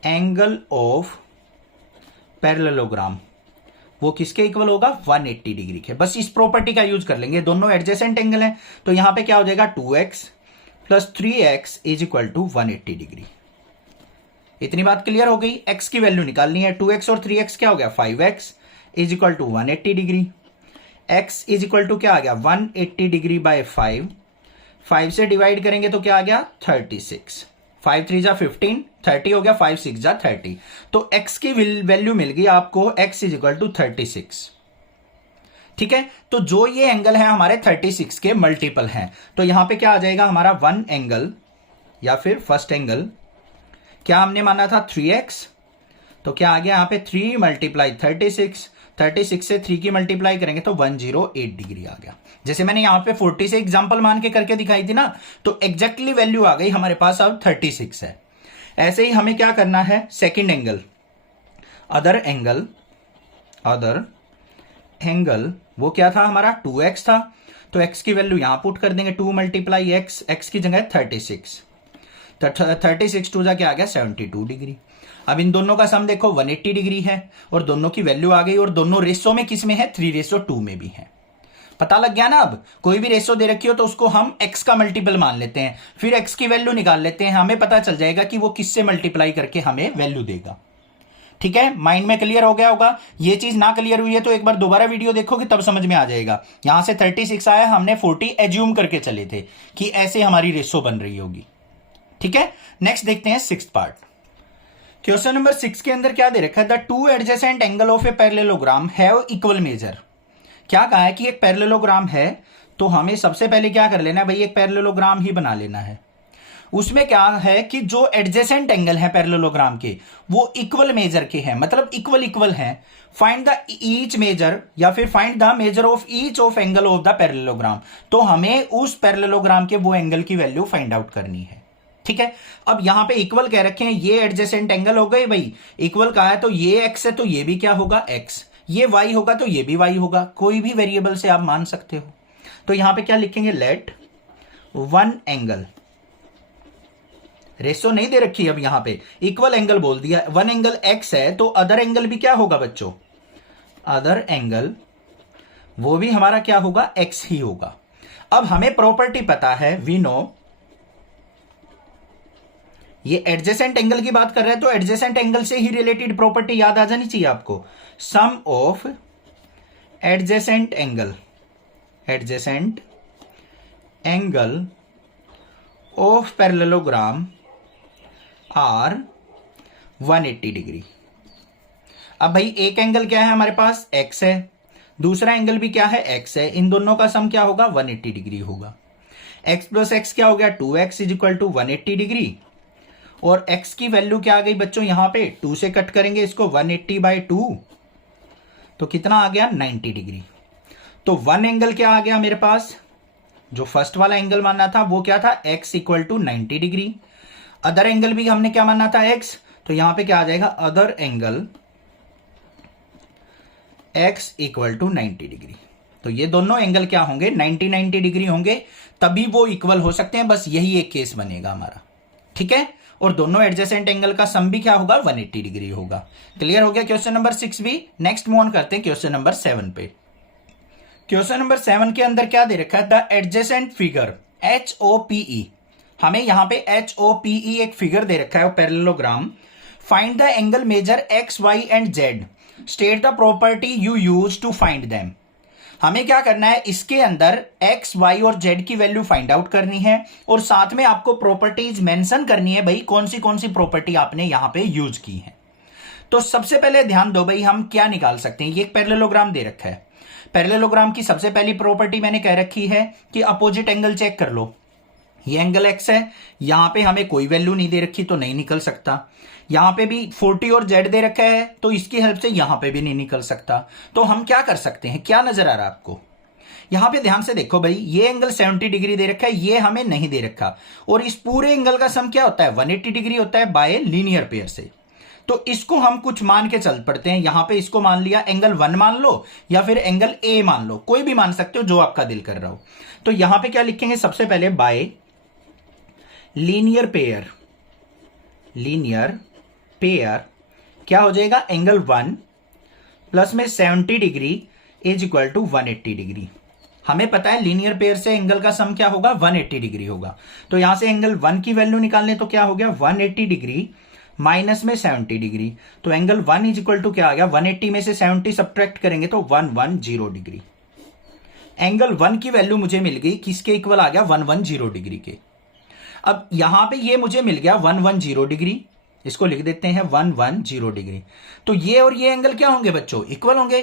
angle of parallelogram वो किसके इक्वल होगा, 180 डिग्री के। बस इस प्रॉपर्टी का यूज कर लेंगे, दोनों एडजेसेंट एंगल हैं, तो यहां पे क्या हो जाएगा, 2x + 3x = 180 डिग्री। इतनी बात क्लियर हो गई। x की वैल्यू निकालनी है, 2x और 3x क्या हो गया, 5x = 180 डिग्री। x क्या आ गया, 180 डिग्री बाय 5, 5 से डिवाइड करेंगे तो क्या आ गया, 36, 5 3 जा 15, 30 हो गया, 5 6 जा 30। तो x की वैल्यू मिल गई आपको, x = 36। ठीक है, तो जो ये एंगल है हमारे 36 के मल्टीपल हैं, तो यहां पे क्या आ जाएगा हमारा वन एंगल, या फिर फर्स्ट एंगल क्या हमने माना था, 3x, तो क्या आ गया यहां पे 3 × 36, 36 से 3 की मल्टीप्लाई करेंगे तो 108 डिग्री आ गया। जैसे मैंने यहां पे 40 से एग्जांपल मान के करके दिखाई थी ना, तो एग्जैक्टली वैल्यू आ गई हमारे पास, अब 36 है। ऐसे ही हमें क्या करना है, second angle, other angle, other angle वो क्या था हमारा, 2x था, तो x की वैल्यू यहां पुट कर देंगे, 2 × x, x की जगह 36, तो 36 2 जा क्या आ गया, 72 डिग्री। अब इन दोनों का सम देखो 180 डिग्री है, और दोनों की वैल्यू आ गई, और दोनों रेशो में किस में है, 3:2 में भी है। पता लग गया ना। अब कोई भी रेशो दे रखी हो तो उसको हम x का मल्टीपल मान लेते हैं, फिर x की वैल्यू निकाल लेते हैं, हमें पता चल जाएगा कि वो किससे मल्टीप्लाई करके हमें वैल्यू देगा। ठीक है, माइंड में क्लियर हो गया होगा। ये चीज ना क्लियर हुई है तो एक बार दोबारा वीडियो देखोगे तब समझ में आ जाएगा। यहां से 36 आया, हमने 40 एज्यूम करके चले थे कि ऐसे हमारी रेशो बन रही होगी। ठीक है, नेक्स्ट देखते हैं सिक्स्थ पार्ट। क्वेश्चन नंबर 6 के अंदर क्या दे रखा है, the two adjacent angle of a parallelogram have equal major. क्या कहा है कि एक पैरेललोग्राम है, तो हमें सबसे पहले क्या कर लेना है भाई, एक पैरेललोग्राम ही बना लेना है। उसमें क्या है कि जो एडजेसेंट एंगल है पैरेललोग्राम के वो इक्वल मेजर के हैं, मतलब इक्वल इक्वल हैं। फाइंड द ईच मेजर या फिर find the measure of each of angle of the parallelogram. तो हमें उस पैरेललोग्राम के वो एंगल की वैल्यू फाइंड आउट करनी है। ठीक है, अब यहां पे इक्वल कह रखे हैं, ये एडजेसेंट एंगल हो गए भाई, इक्वल कहा है तो ये एक्स है तो ये भी क्या होगा एक्स, ये वाई होगा तो ये भी वाई होगा, कोई भी वेरिएबल से आप मान सकते हो। तो यहां पे क्या लिखेंगे, लेट वन एंगल, रेशो नहीं दे रखी, अब यहां पे इक्वल एंगल बोल दिया, वन एंगल एक्स है तो अदर एंगल भी क्या होगा बच्चों, अदर एंगल वो भी हमारा क्या होगा, एक्स ही होगा। अब हमें प्रॉपर्टी पता है, वी नो, ये एडजेसेंट एंगल की बात कर रहे हैं तो एडजेसेंट एंगल से ही रिलेटेड प्रॉपर्टी याद आ जानी चाहिए आपको, sum of adjacent angle, adjacent angle of parallelogram are 180 degree. अब भाई एक एंगल क्या है हमारे पास, x है, दूसरा एंगल भी क्या है, x है, इन दोनों का सम क्या होगा, 180 डिग्री होगा। x प्लस एक्स क्या हो गया, 2x is equal to 180 degree, और x की वैल्यू क्या आ गई बच्चों, यहां पे 2 से कट करेंगे इसको, 180/2 तो कितना आ गया, 90 डिग्री। तो वन एंगल क्या आ गया मेरे पास, जो फर्स्ट वाला एंगल मानना था वो क्या था, x equal to 90 degree. Other angle भी हमने क्या मानना था, x, तो यहां पे क्या आ जाएगा, other angle x equal to 90 degree. तो ये दोनों एंगल क्या होंगे, 90 डिग्री होंगे, तभी वो इक्वल हो सकते हैं, बस यही एक केस बनेगा हमारा। ठीक है, और दोनों एडजेसेंट एंगल का सम भी क्या होगा, 180 डिग्री होगा। क्लियर हो गया क्वेश्चन नंबर 6 भी। नेक्स्ट मूव ऑन करते हैं क्वेश्चन नंबर 7 पे। क्वेश्चन नंबर 7 के अंदर क्या दे रखा है, द एडजेसेंट फिगर HOPE, हमें यहां पे HOPE एक फिगर दे रखा है parallelogram. Find the angle measure x, y and z, state the property you use to find them. हमें क्या करना है, इसके अंदर x, y और z की वैल्यू फाइंड आउट करनी है, और साथ में आपको प्रॉपर्टीज मेंशन करनी है भाई, कौन सी प्रॉपर्टी आपने यहां पे यूज की है। तो सबसे पहले ध्यान दो भाई, हम क्या निकाल सकते हैं, ये एक पैरेललोग्राम दे रखा है। पैरेललोग्राम की सबसे पहली प्रॉपर्टी मैंने कह रखी है कि अपोजिट एंगल चेक कर लो। ये एंगल x है, यहां पे हमें कोई वैल्यू नहीं दे रखी तो नहीं निकल सकता, यहां पे भी 40 और z दे रखा है तो इसकी हेल्प से यहां पे भी नहीं निकल सकता। तो हम क्या कर सकते हैं, क्या नजर आ रहा है आपको, यहां पे ध्यान से देखो भाई, ये एंगल 70 डिग्री दे रखा है, ये हमें नहीं दे रखा, और इस पूरे एंगल का सम क्या होता है, 180 डिग्री होता है बाय लीनियर पेयर से। तो इसको हम कुछ मान के चल पड़ते हैं, यहां पे इसको मान लिया एंगल 1 मान लो या फिर एंगल A मान लो, कोई भी मान सकते हो जो आपका दिल कर रहा हो। तो यहां पे क्या लिखेंगे, सबसे पहले by linear pair, linear pair क्या हो जाएगा, एंगल 1 प्लस में 70 degree is equal to 180 degree. हमें पता है लीनियर पेयर से एंगल का सम क्या होगा, 180 डिग्री होगा। तो यहां से एंगल 1 की वैल्यू निकालने तो क्या हो गया, 180 डिग्री माइनस में 70 डिग्री, तो एंगल 1 इज इक्वल टू क्या आ गया, 180 में से 70 सब्ट्रैक्ट करेंगे तो 110 डिग्री। एंगल 1 की वैल्यू मुझे मिल गई, किसके इक्वल आ गया, 110 डिग्री के। अब यहां पे ये मुझे मिल गया 110 डिग्री, इसको लिख देते हैं 110 डिग्री। तो ये और ये एंगल क्या होंगे बच्चों, इक्वल होंगे,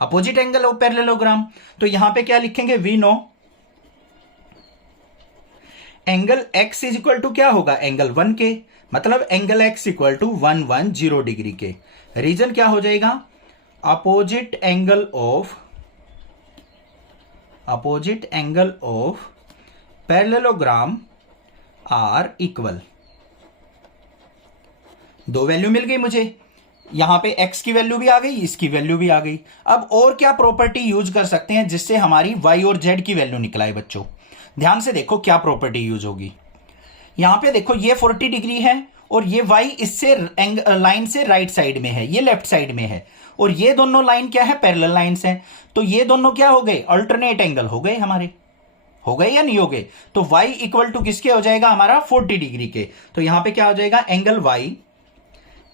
अपोजिट एंगल ऑफ पैरेललोग्राम। तो यहां पे क्या लिखेंगे, we know angle x is equal to क्या होगा, एंगल 1 के, मतलब angle x equal to 110 degree के। रीजन क्या हो जाएगा, opposite angle of parallelogram are equal. दो वैल्यू मिल गई मुझे, यहां पे x की वैल्यू भी आ गई, इसकी वैल्यू भी आ गई। अब और क्या प्रॉपर्टी यूज कर सकते हैं जिससे हमारी y और z की वैल्यू निकलाए बच्चों, ध्यान से देखो क्या प्रॉपर्टी यूज होगी। यहां पे देखो ये 40 डिग्री है और ये y इससे लाइन से राइट साइड में है, ये लेफ्ट साइड में है, और ये दोनों लाइन क्या है, पैरेलल लाइंस हैं। तो ये दोनों क्या हो गए, अल्टरनेट एंगल हो गए हमारे, हो गए या नहीं हो गए। तो y इक्वल टू किसके हो जाएगा हमारा, 40 डिग्री के। तो यहां पे क्या हो जाएगा, angle y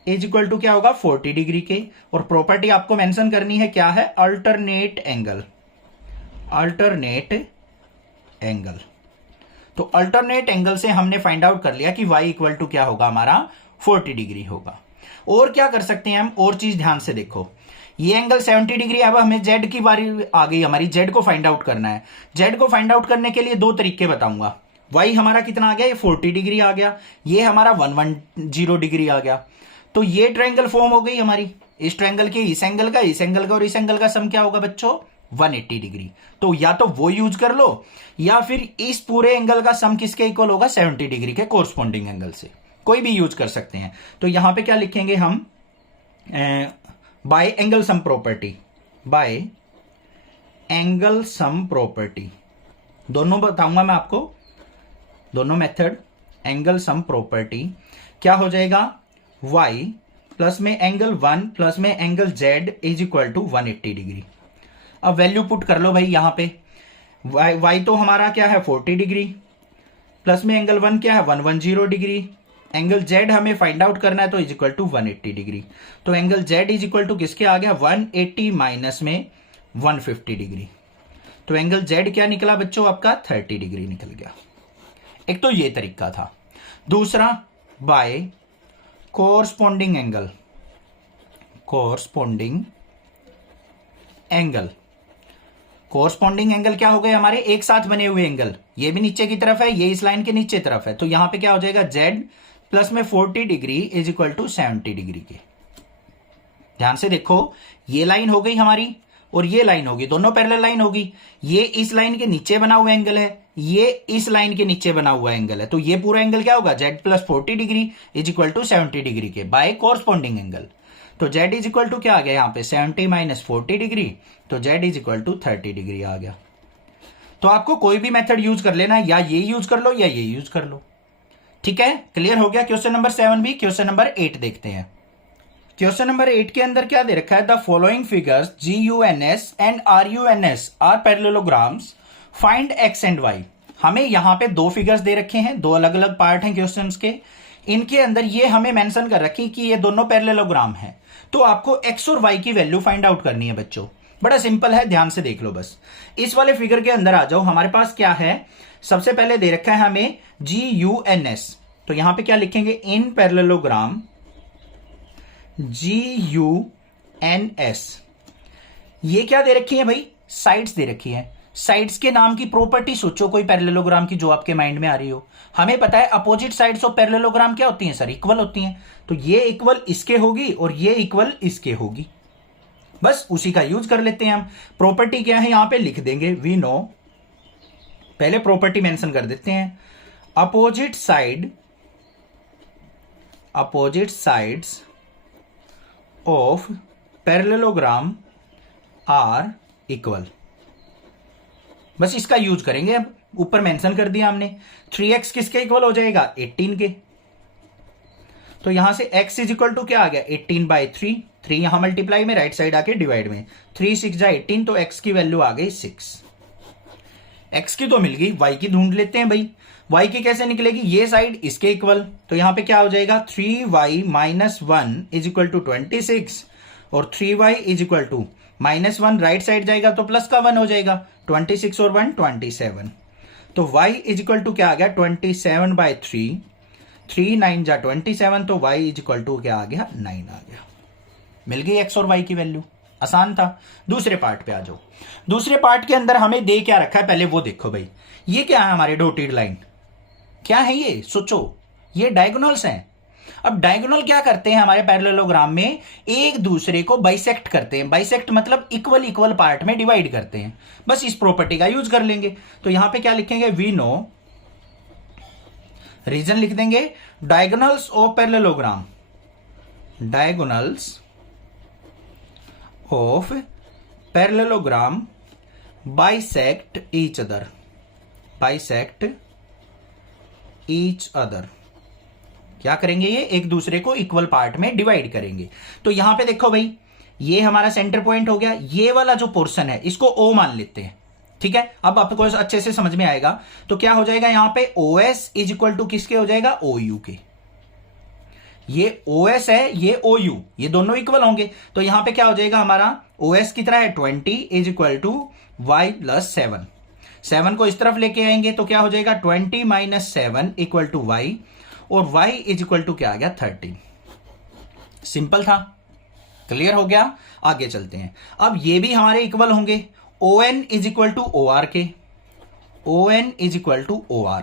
is equal to क्या होगा, 40 डिग्री के। और प्रॉपर्टी आपको मेंशन करनी है क्या है, अल्टरनेट एंगल, अल्टरनेट एंगल। तो अल्टरनेट एंगल से हमने फाइंड आउट कर लिया कि y इक्वल टू क्या होगा हमारा, 40 डिग्री होगा। और क्या कर सकते हैं हम, और चीज ध्यान से देखो, ये एंगल 70 डिग्री। अब हमें z की बारी आ गई, हमारी z को फाइंड आउट करना है। z को फाइंड आउट करने के लिए दो तरीके बताऊंगा। वाई हमारा कितना आ गया, ये 40 डिग्री आ गया, ये हमारा 110 डिग्री आ गया। तो ये ट्रायंगल फॉर्म हो गई हमारी। इस ट्रायंगल के इस एंगल का, इस एंगल का और इस एंगल का सम क्या होगा बच्चों, 180 डिग्री। तो या तो वो यूज कर लो या फिर इस पूरे एंगल का सम किसके इक्वल होगा, 70 डिग्री के कोरस्पॉन्डिंग एंगल से, कोई भी यूज कर सकते हैं। तो यहां पे क्या लिखेंगे हम, bye angle sum property, bye angle sum property, दोनों बताऊंगा मैं आपको, दोनों मेथड। एंगल सम प्रॉपर्टी क्या हो जाएगा, y प्लस में एंगल 1 प्लस में angle z is equal to 180 degree. अब वैल्यू पुट कर लो भाई यहां पे, y तो हमारा क्या है 40 डिग्री, प्लस में एंगल 1 क्या है 110 डिग्री, एंगल z हमें फाइंड आउट करना है तो इज इक्वल टू 180 डिग्री। तो angle z is equal to किसके आ गया, 180 माइनस में 150 डिग्री। तो एंगल z क्या निकला बच्चों आपका, 30 डिग्री निकल गया। एक तो ये तरीका था। दूसरा by corresponding angle, corresponding angle, corresponding angle क्या हो गए हमारे, एक साथ बने हुए एंगल, ये भी नीचे की तरफ है, ये इस लाइन के नीचे तरफ है। तो यहां पे क्या हो जाएगा, z प्लस में 40 degree is equal to 70 degree के। ध्यान से देखो, ये लाइन हो गई हमारी और ये लाइन होगी, दोनों पैरेलल लाइन होगी। ये इस लाइन के नीचे बना हुआ एंगल है, ये इस लाइन के नीचे बना हुआ एंगल है। तो ये पूरा एंगल क्या होगा, z plus 40 degree is equal to 70 degree के बाय कोरस्पॉन्डिंग एंगल। तो z इज इक्वल टू क्या आ गया यहाँ पे, 70 माइनस 40 डिग्री, तो z is equal to 30 degree आ गया। तो आपको कोई भी मेथड यूज कर लेना, या ये यूज कर लो या ये यूज कर लो, ठीक है। क्लियर हो गया क्वेश्चन नंबर 7 भी। क्वेश्चन नंबर 8 देखते हैं। क्वेश्चन नंबर 8 के अंदर क्या दे रखा है, the following figures GUNS and RUNS are parallelograms, find x and y। हमें यहां पे दो फिगर्स दे रखे हैं, दो अलग अलग पार्ट हैं क्वेश्चंस के। इनके अंदर ये हमें मेंशन कर रखी कि ये दोनों पैरेललोग्राम हैं। तो आपको x और y की वैल्यू फाइंड आउट करनी है बच्चों। बड़ा सिंपल है, ध्यान से देख लो बस। इस वाले फिगर के अंदर आ जाओ, हमारे पास क्या है, सबसे पहले दे रखा है हमें GUNS। तो यहां पे क्या लिखेंगे, इन पैरेललोग्राम GUNS। ये क्या दे रखी है भाई, साइड्स दे रखी है। साइड्स के नाम की प्रॉपर्टी सोचो कोई पैरेललोग्राम की जो आपके माइंड में आ रही हो। हमें पता है अपोजिट साइड्स ऑफ पैरेललोग्राम क्या होती हैं सर, इक्वल होती हैं। तो ये इक्वल इसके होगी और ये इक्वल इसके होगी, बस उसी का यूज कर लेते हैं हम। प्रॉपर्टी क्या है यहां पे लिख देंगे, वी नो, पहले प्रॉपर्टी मेंशन कर देते हैं, opposite sides of parallelogram are equal. बस इसका यूज करेंगे। अब ऊपर मेंशन कर दिया हमने, 3x किसके इक्वल हो जाएगा, 18 के। तो यहां से x इज इक्वल टू क्या आ गया, 18/3। 3 यहां मल्टीप्लाई में, राइट साइड आके डिवाइड में, 3 6 जा 18, तो x की वैल्यू आ गई 6। x की तो मिल गई, y की ढूंढ लेते हैं भाई। y की कैसे निकलेगी, ये साइड इसके इक्वल, तो यहां पे क्या हो जाएगा, 3y minus 1 is equal to 26 और 3y is equal to -1, right side जाएगा तो प्लस का 1 हो जाएगा, 26 और 1 27। तो y इज इक्वल टू क्या आ गया, 27/3, 3 9 जा 27, तो y इज इक्वल टू क्या आ गया, 9 आ गया। मिल गई x और y की वैल्यू, आसान था। दूसरे पार्ट पे आ जाओ। दूसरे पार्ट के अंदर हमें दे क्या रखा है, पहले वो देखो भाई। ये क्या है हमारे डॉटेड लाइन, क्या है ये, सोचो, ये डायगोनल्स हैं। अब डायगोनल क्या करते हैं हमारे पैरेललोग्राम में, एक दूसरे को बाइसेक्ट करते हैं। बाइसेक्ट मतलब इक्वल इक्वल पार्ट में डिवाइड करते हैं। बस इस प्रॉपर्टी का यूज कर लेंगे। तो यहां पे क्या लिखेंगे, वी नो, रीजन लिख देंगे, diagonals of parallelogram, diagonals of parallelogram bisect each other, bisect each other. क्या करेंगे, ये एक दूसरे को इक्वल पार्ट में डिवाइड करेंगे। तो यहां पे देखो भाई, ये हमारा सेंटर पॉइंट हो गया। ये वाला जो पोर्शन है इसको O मान लेते हैं, ठीक है। अब आपको अच्छे से समझ में आएगा। तो क्या हो जाएगा यहां पे, OS इज इक्वल टू किसके हो जाएगा, OU के। ये OS है, ये OU, ये दोनों इक्वल होंगे। तो यहां पे क्या हो जाएगा हमारा, OS कितना है 20 is equal to y plus 7। 7 को इस तरफ लेके आएंगे तो क्या हो जाएगा, 20 माइनस 7 इक्वल टू y, और y इज इक्वल टू क्या आ गया, 13। सिंपल था, क्लियर हो गया। आगे चलते हैं। अब ये भी हमारे इक्वल होंगे, ON is equal to OR के, ON is equal to OR।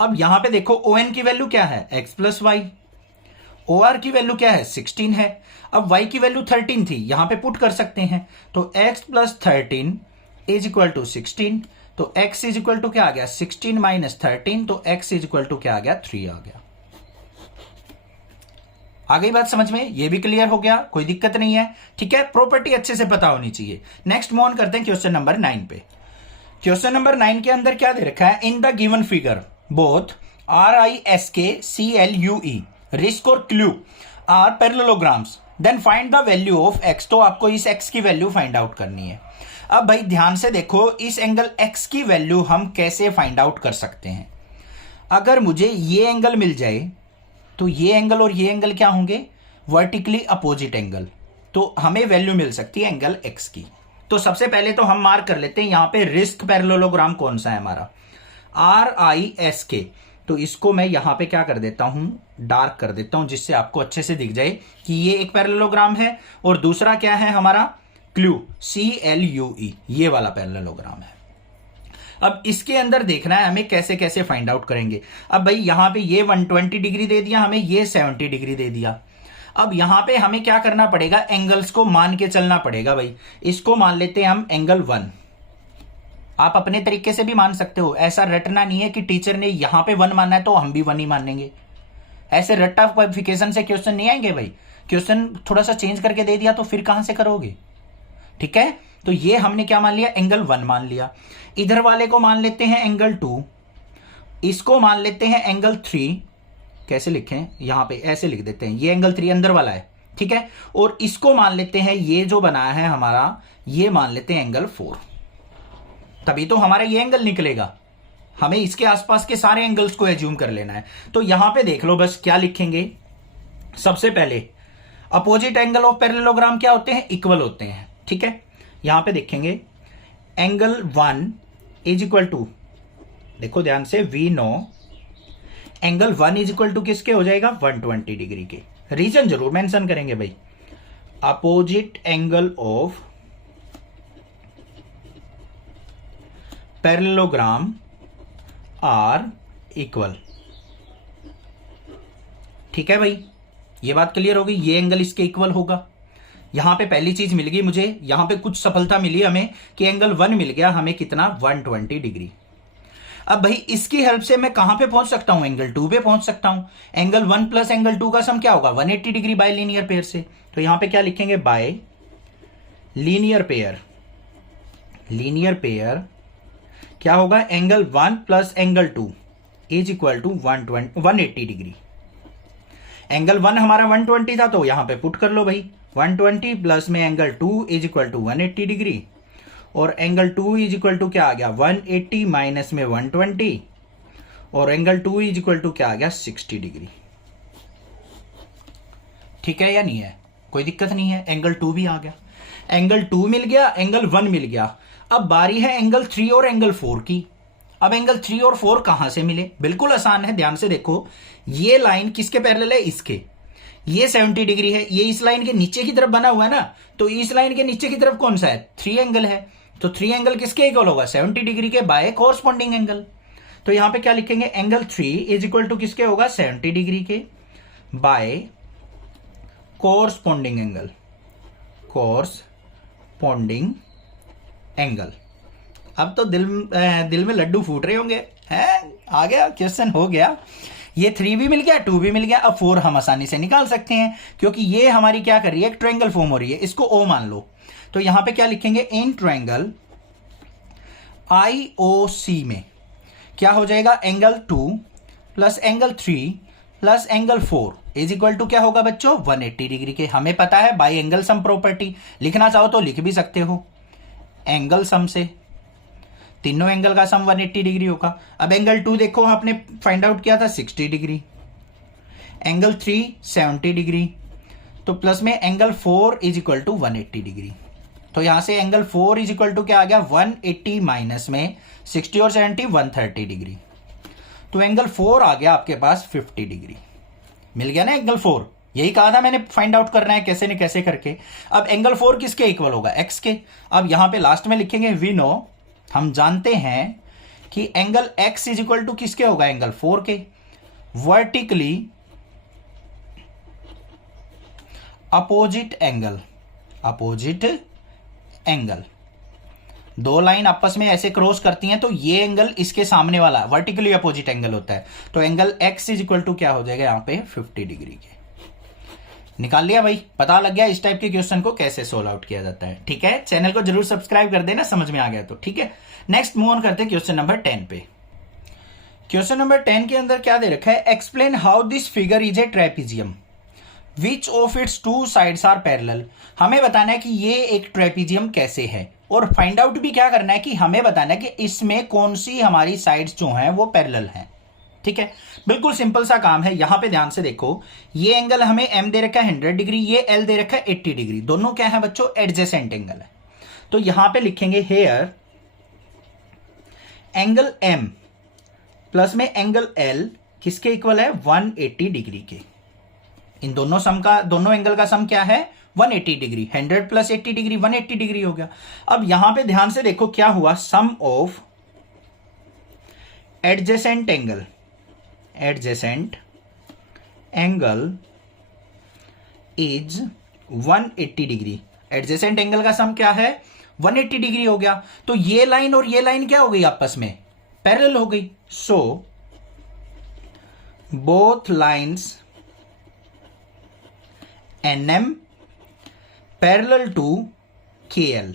अब यहां पे देखो ON की वैल्यू क्या है x प्लस वाई, OR की वैल्यू क्या है 16 है। अब y की वैल्यू 13 थी, यहां पे पुट कर सकते हैं, तो x plus 13 is equal to 16, तो x इज इक्वल टू क्या आ गया 16 माइनस 13, तो x इज इक्वल टू क्या आ गया 3 आ गया। आ गई बात समझ में, ये भी क्लियर हो गया, कोई दिक्कत नहीं है, ठीक है। प्रॉपर्टी अच्छे से पता होनी चाहिए। नेक्स्ट मूव ऑन करते हैं क्वेश्चन नंबर 9 पे। क्वेश्चन नंबर 9 के अंदर क्या दे रखा है, in the given figure both RISK risk और clue are parallelograms, then find the value of x। तो आपको इस x की वैल्यू फाइंड आउट करनी है। अब भाई ध्यान से देखो, इस एंगल x की वैल्यू हम कैसे फाइंड आउट कर सकते हैं। अगर मुझे ये एंगल मिल जाए तो ये एंगल और ये एंगल क्या होंगे, वर्टिकली अपोजिट एंगल, तो हमें वैल्यू मिल सकती है एंगल x की। तो सबसे पहले तो हम मार्क कर लेते हैं यहां पे रिस्क पैरेललोग्राम कौन सा है हमारा, RISK। तो इसको मैं यहां पे क्या कर देता हूं, डार्क कर देता हूं, जिससे आपको अच्छे से दिख जाए कि ये एक पैरेललोग्राम है और दूसरा क्या है हमारा क्लू CLUE, ये वाला पैरेललोग्राम है। अब इसके अंदर देखना है हमें कैसे कैसे फाइंड आउट करेंगे। अब भाई यहां पे ये 120 डिग्री दे दिया हमें, ये 70 डिग्री दे दिया। अब यहां पे हमें क्या करना पड़ेगा, एंगल्स को मान के चलना पड़ेगा। भाई इसको मान लेते हैं हम एंगल 1, आप अपने तरीके से भी मान सकते हो, ऐसा रटना नहीं है कि टीचर ने यहां पे 1 माना है तो हम भी 1 ही मानेंगे। ऐसे रट्टा क्वालिफिकेशन से क्वेश्चन नहीं आएंगे भाई, क्वेश्चन थोड़ा सा चेंज करके दे दिया तो फिर कहां से करोगे, ठीक है। तो ये हमने क्या मान लिया, एंगल 1 मान लिया। इधर वाले को मान लेते हैं एंगल 2, इसको मान लेते हैं एंगल 3। कैसे लिखें, यहां पे ऐसे लिख देते हैं, ये एंगल 3 अंदर वाला है, ठीक है। और इसको मान लेते हैं, ये जो बनाया है हमारा, ये मान लेते हैं एंगल 4, तभी तो हमारा ये एंगल निकलेगा। हमें इसके आसपास के सारे एंगल्स को एज्यूम कर लेना है। तो यहां पे देख लो बस क्या लिखेंगे, सबसे पहले अपोजिट एंगल ऑफ पैरेललोग्राम क्या होते हैं, इक्वल होते हैं, ठीक है। यहां पे देखेंगे एंगल 1 इज इक्वल टू, देखो ध्यान से, we know angle 1 is equal to किसके हो जाएगा 120 डिग्री के। रीजन जरूर मेंशन करेंगे भाई, opposite angle of parallelogram are equal, ठीक है भाई। ये बात क्लियर होगी, ये एंगल इसके इक्वल होगा। यहां पे पहली चीज मिल गई मुझे, यहां पे कुछ सफलता मिली हमें कि एंगल 1 मिल गया हमें, कितना 120 डिग्री। अब भाई इसकी हेल्प से मैं कहां पे पहुंच सकता हूं, एंगल 2 पे पहुंच सकता हूं। एंगल 1 प्लस एंगल 2 का सम क्या होगा 180 डिग्री बाय लीनियर पेयर से। तो यहां पे क्या लिखेंगे, by linear pair. Linear pair क्या होगा, angle 1 plus angle 2 is equal to 180 degree. Angle 1 हमारा 120 था, तो यहां पे पुट कर लो भाई, 120 प्लस में angle 2 is equal to 180 degree, और एंगल 2 इज इक्वल टू क्या आ गया 180 माइनस में 120, और एंगल 2 इज इक्वल टू क्या आ गया 60 डिग्री। ठीक है या नहीं है, कोई दिक्कत नहीं है, एंगल 2 भी आ गया, एंगल 2 मिल गया, एंगल 1 मिल गया। अब बारी है एंगल 3 और एंगल 4 की। अब एंगल 3 और 4 कहां से मिले, बिल्कुल आसान है, ध्यान से देखो, ये लाइन किसके पैरेलल है, इसके। ये 70 डिग्री है, ये इस लाइन के नीचे की तरफ बना हुआ है ना, तो इस लाइन के नीचे की तरफ कौन सा है 3 एंगल है, तो 3 एंगल किसके इक्वल होगा 70 डिग्री के बाय कोरस्पॉन्डिंग एंगल। तो यहां पे क्या लिखेंगे, एंगल 3 इज इक्वल टू किसके होगा 70 डिग्री के by corresponding angle. Corresponding angle. अब तो दिल में लड्डू फूट रहे होंगे, हैं, आ गया क्वेश्चन, हो गया। ये 3 भी मिल गया, 2 भी मिल गया, अब 4 हम आसानी से निकाल सकते हैं, क्योंकि ये हमारी क्या कर रही है, एक ट्रायंगल फॉर्म हो रही है, इसको O मान लो। तो यहां पे क्या लिखेंगे, इन ट्रायंगल IOC में क्या हो जाएगा, angle 2 plus angle 3 plus angle 4 is equal to क्या होगा बच्चों 180 डिग्री के। हमें पता है बाई एंगल सम प्रॉपर्टी, लिखना चाहो तो लिख भी सकते हो, एंगल सम से तीनों एंगल का सम 180 डिग्री होगा। अब एंगल 2 देखो आपने फाइंड आउट किया था 60 डिग्री, एंगल 3 70 डिग्री, तो प्लस में angle 4 is equal to 180 degree. तो यहां से एंगल 4 इज इक्वल टू क्या आ गया 180 माइनस में 60 और 70 130 डिग्री, तो एंगल 4 आ गया आपके पास 50 डिग्री। मिल गया ना एंगल 4, यही कहा था मैंने फाइंड आउट करना है कैसे न कैसे करके। अब एंगल 4 किसके इक्वल होगा, x के। अब यहां पे लास्ट में लिखेंगे वी नो, हम जानते हैं कि angle x is equal to किसके होगा, एंगल 4 के। वर्टिकली अपोजिट एंगल, दो लाइन आपस में ऐसे क्रॉस करती हैं तो ये एंगल इसके सामने वाला वर्टिकली अपोजिट एंगल होता है। तो angle x is equal to क्या हो जाएगा यहां पे 50 डिग्री के। निकाल लिया भाई, पता लग गया इस टाइप के क्वेश्चन को कैसे सोल्व आउट किया जाता है। ठीक है, चैनल को जरूर सब्सक्राइब कर देना, समझ में आ गया तो। ठीक है, नेक्स्ट मूव ऑन करते हैं क्वेश्चन नंबर 10 पे। क्वेश्चन नंबर 10 के अंदर क्या दे रखा है, explain how this figure is a trapezium which of its two sides are parallel. हमें बताना है कि ये एक ट्रेपीजियम कैसे है, और फाइंड आउट भी क्या करना है कि हमें बताना है कि इसमें कौन सी हमारी साइड्स जो हैं वो पैरेलल हैं। ठीक है, बिल्कुल सिंपल सा काम है। यहां पे ध्यान से देखो, ये एंगल हमें m दे रखा है 100 डिग्री, ये l दे रखा है 80 डिग्री, दोनों क्या है बच्चों, एडजेसेंट एंगल है। तो यहां पे लिखेंगे हेयर एंगल m प्लस में एंगल l किसके इक्वल है, 180 डिग्री के। इन दोनों एंगल का सम क्या है, 180 डिग्री। 100 प्लस 80 डिग्री 180 डिग्री हो गया। अब यहां पे ध्यान से देखो क्या हुआ, sum of adjacent angle is 180 degree. Adjacent angle का सम क्या है, 180 डिग्री हो गया। तो ये लाइन और ये लाइन क्या हो गई, आपस में पैरेलल हो गई। So both lines NM parallel to KL।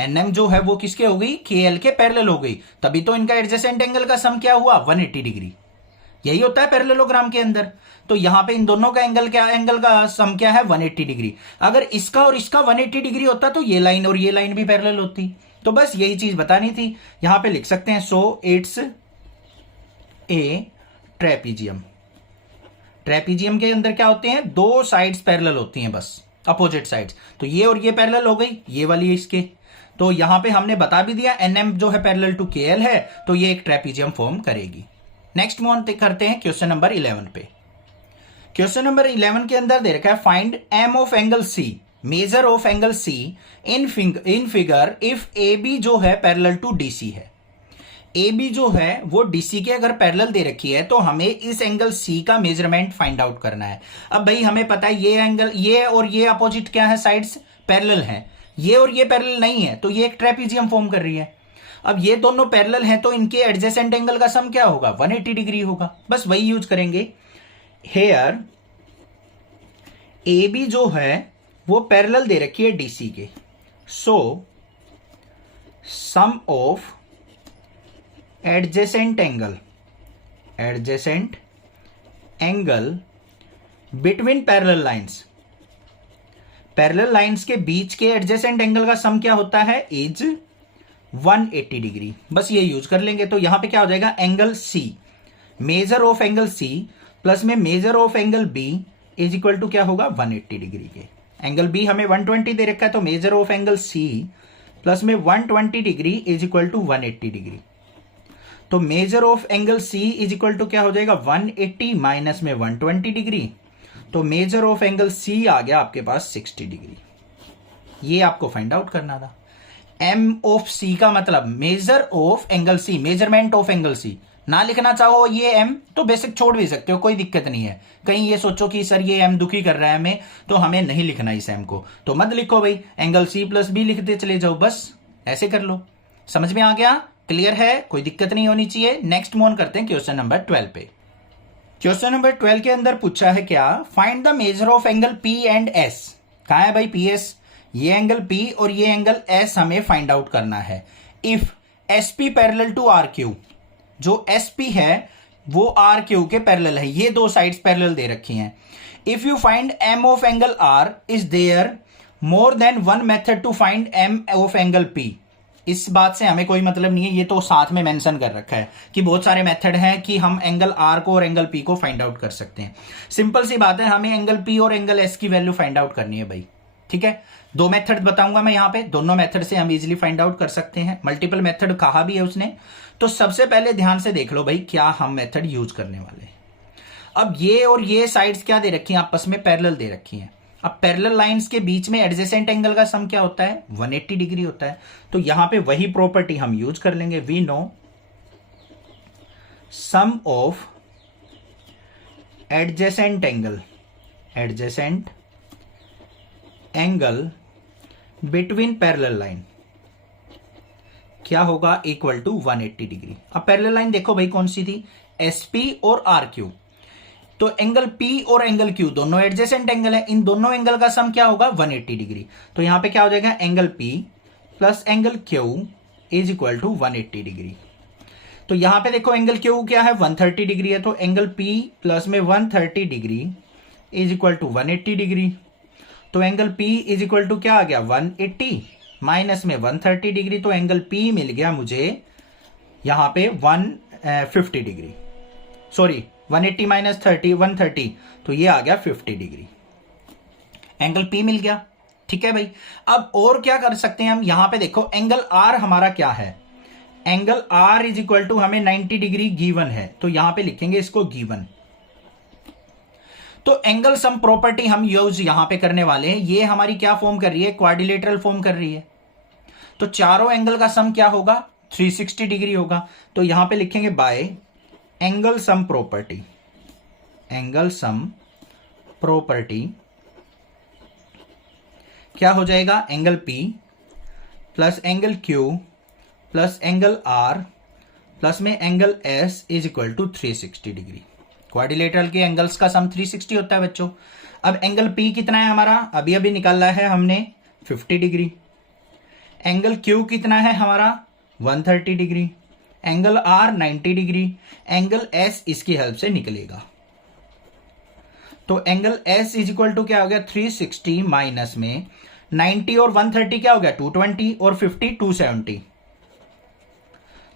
NM जो है वो किसके हो गई, KL के पैरेलल हो गई, तभी तो इनका एडजेसेंट एंगल का सम क्या हुआ, 180 डिग्री। यही होता है पैरेललोग्राम के अंदर। तो यहां पे इन दोनों का एंगल का सम क्या है, 180 डिग्री। अगर इसका और इसका 180 डिग्री होता तो ये लाइन और ये लाइन भी पैरेलल होती। तो बस यही चीज बतानी थी। यहां पे लिख सकते हैं so it's a trapezium. Trapezium के अंदर क्या होते हैं, दो साइड्स पैरेलल होती हैं, बस अपोजिट साइड्स। तो ये और ये पैरेलल हो गई, ये वाली इसके। तो यहां पे हमने बता भी दिया NM जो है पैरेलल टू KL है, तो ये एक ट्रेपीजियम फॉर्म करेगी। नेक्स्ट मूव ऑन करते हैं क्वेश्चन नंबर 11 पे। क्वेश्चन नंबर 11 के अंदर दे रखा है find M of angle C, measure of angle C in figure if AB जो है पैरेलल टू DC है। AB जो है वो DC के अगर पैरेलल दे रखी है तो हमें इस एंगल C का मेजरमेंट फाइंड आउट करना है। अब भाई हमें पता है ये एंगल, ये और ये अपोजिट क्या है, साइड्स पैरेलल हैं। ये और ये पैरेलल नहीं है तो ये एक ट्रेपीजियम फॉर्म कर रही है। अब ये दोनों पैरेलल हैं तो इनके एडजेसेंट एंगल का सम क्या होगा, 180 डिग्री होगा। बस वही यूज करेंगे। हेयर AB जो है वो पैरेलल दे रखी है DC के। So sum of adjacent angle between parallel lines के बीच के एडजेसेंट एंगल का सम क्या होता है, इज 180 डिग्री। बस ये यूज कर लेंगे। तो यहां पे क्या हो जाएगा, angle C, measure of angle C plus में measure of angle B is equal to क्या होगा, 180 डिग्री के। एंगल B हमें 120 दे रखा है तो measure of angle C plus में 120 degree is equal to 180 degree. तो measure of angle C is equal to क्या हो जाएगा, 180 माइनस में 120 डिग्री। तो मेजर ऑफ एंगल C आ गया आपके पास 60 डिग्री। ये आपको फाइंड आउट करना था। M ऑफ C का मतलब major of angle C, measurement of angle C। ना लिखना चाहो ये M तो बेसिक छोड़ भी सकते हो, कोई दिक्कत नहीं है। कहीं ये सोचो कि सर ये M दुखी कर रहा है हमें, तो हमें नहीं लिखना इस M को, तो मत लिखो भाई, एंगल C प्लस B लिखते चले जाओ, बस ऐसे कर लो। समझ में आ गया, क्लियर है, कोई दिक्कत नहीं होनी चाहिए। नेक्स्ट मूव ऑन करते हैं क्वेश्चन नंबर 12 पे। क्वेश्चन नंबर 12 के अंदर पूछा है क्या, find the measure of angle P and S। कहां है भाई PS, ये एंगल P और ये एंगल S हमें फाइंड आउट करना है। If SP parallel to RQ, जो SP है वो RQ के पैरेलल है, ये दो साइड्स पैरेलल दे रखी हैं। If you find M of angle R, is there more than one method to find M of angle P। इस बात से हमें कोई मतलब नहीं है, ये तो साथ में मेंशन कर रखा है कि बहुत सारे मेथड हैं कि हम एंगल R को और एंगल P को फाइंड आउट कर सकते हैं। सिंपल सी बात है, हमें एंगल P और एंगल S की वैल्यू फाइंड आउट करनी है भाई। ठीक है, दो मेथड बताऊंगा मैं यहाँ पे, दोनों मेथड से हम इजीली फाइंड आउट कर सकते हैं। मल्टीपल मेथड कहा भी है उसने। तो सबसे पहले ध्यान से देख लो भाई क्या हम मेथड यूज करने वाले हैं। अब ये और ये साइड्स क्या दे रखी हैं, आपस में पैरेलल दे रखी हैं। अब पैरेलल लाइंस के बीच में एडजेसेंट एंगल का सम क्या होता है? 180 डिग्री होता है। तो यहां पे वही प्रॉपर्टी हम यूज कर लेंगे। We know sum of adjacent angle between parallel line क्या होगा? Equal to 180 degree. अब पैरेलल लाइन देखो भाई कौन सी थी? एसपी और आरक्यू। तो एंगल P और एंगल Q दोनों एडजेसेंट एंगल है, इन दोनों एंगल का सम क्या होगा? 180 डिग्री। तो यहां पे क्या हो जाएगा? Angle P plus angle Q is equal to 180 degree. तो यहां पे देखो एंगल Q क्या है? 130 डिग्री है। तो एंगल P प्लस में 130 degree is equal to 180 degree. तो angle P is equal to क्या आ गया? 180 माइनस में 130 डिग्री। तो एंगल P मिल गया मुझे यहां पे 150 डिग्री, सॉरी 180 माइनस 30 130, तो ये आ गया 50 डिग्री। एंगल P मिल गया। ठीक है भाई। अब और क्या कर सकते हैं हम? यहां पे देखो एंगल R हमारा क्या है? Angle R is equal to हमें 90 डिग्री गिवन है, तो यहां पे लिखेंगे इसको गिवन। तो एंगल सम प्रॉपर्टी हम यूज यहां पे करने वाले हैं। ये हमारी क्या फॉर्म कर रही है? क्वाड्रिलेटरल फॉर्म कर रही है। तो चारों एंगल का सम क्या होगा? 360 डिग्री होगा। तो यहां पे लिखेंगे by angle sum property. Angle sum property क्या हो जाएगा? Angle P plus angle Q plus angle R plus में angle S is equal to 360 degree. Quadrilateral के एंगल्स का सम 360 होता है बच्चों। अब एंगल P कितना है हमारा? अभी अभी निकाला है हमने 50 डिग्री। एंगल Q कितना है हमारा? 130 degree. Angle R 90 degree. Angle S इसकी हेल्प से निकलेगा। तो angle S is equal to क्या हो गया? 360 माइनस में 90 और 130 क्या हो गया? 220 और 50 270।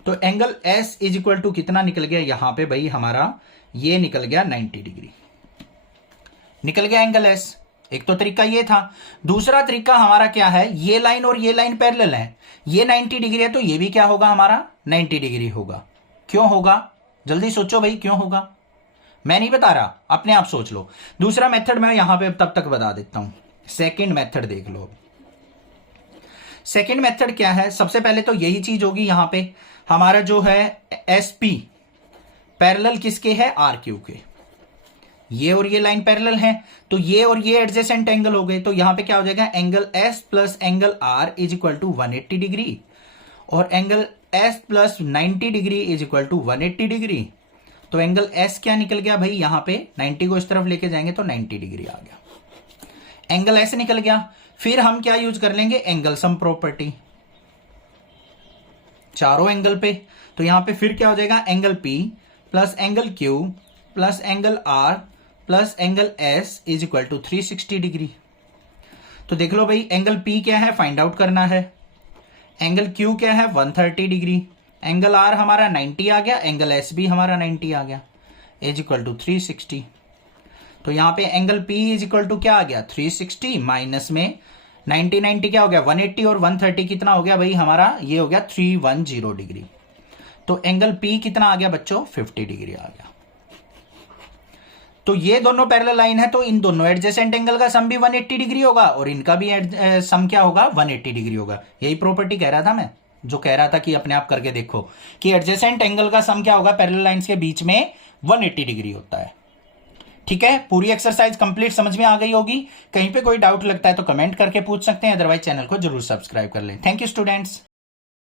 तो angle S is equal to कितना निकल गया यहां पे भाई हमारा? ये निकल गया 90 डिग्री। निकल गया एंगल S। एक तो तरीका ये था। दूसरा तरीका हमारा क्या है? ये लाइन और ये लाइन पैरेलल है। ये 90 डिग्री है तो ये भी क्या होगा हमारा? 90 डिग्री होगा। क्यों होगा? जल्दी सोचो भाई, क्यों होगा? मैं नहीं बता रहा, अपने आप सोच लो। दूसरा मेथड मैं यहां पे तब तक बता देता हूं। सेकंड मेथड देख लो। सेकंड मेथड क्या है? सबसे पहले तो यही चीज होगी। यहां पे हमारा जो है एसपी पैरेलल किसके है? आरक्यू के। ये और ये लाइन पैरेलल है, तो ये और ये एडजेसेंट एंगल हो गए। तो यहां पे क्या हो जाएगा? Angle S plus angle R is equal to 180 degree और angle S plus 90 degree is equal to 180 degree. तो एंगल एस क्या निकल गया भाई? यहां पे 90 को इस तरफ लेके जाएंगे तो 90 डिग्री आ गया। एंगल एस निकल गया। फिर हम क्या यूज कर लेंगे? एंगल सम प्रॉपर्टी चारों एंगल पे। तो यहां पे फिर क्या हो जाएगा? Angle P plus angle Q plus angle R plus angle S is equal to 360 degree. तो देख लो भाई, एंगल P क्या है? फाइंड आउट करना है। एंगल Q क्या है? 130 डिग्री। एंगल R हमारा 90 आ गया। एंगल S भी हमारा 90 आ गया इज इक्वल टू 360। तो यहां पे angle P is equal to क्या आ गया? 360 माइनस में 90 क्या हो गया? 180 और 130 कितना हो गया भाई हमारा? ये हो गया 310 डिग्री। तो एंगल P कितना आ गया बच्चों? 50 डिग्री आ गया। तो ये दोनों पैरेलल लाइन है, तो इन दोनों एडजेसेंट एंगल का सम भी 180 डिग्री होगा और इनका भी सम क्या होगा? 180 डिग्री होगा। यही प्रॉपर्टी कह रहा था मैं, जो कह रहा था कि अपने आप करके देखो कि एडजेसेंट एंगल का सम क्या होगा? पैरेलल लाइंस के बीच में 180 डिग्री होता है। ठीक है, पूरी एक्सरसाइज कंप्लीट समझ में आ गई होगी। कहीं पे कोई डाउट लगता है तो कमेंट करके पूछ सकते हैं, अदरवाइज चैनल को जरूर सब्सक्राइब कर लें। Thank you students.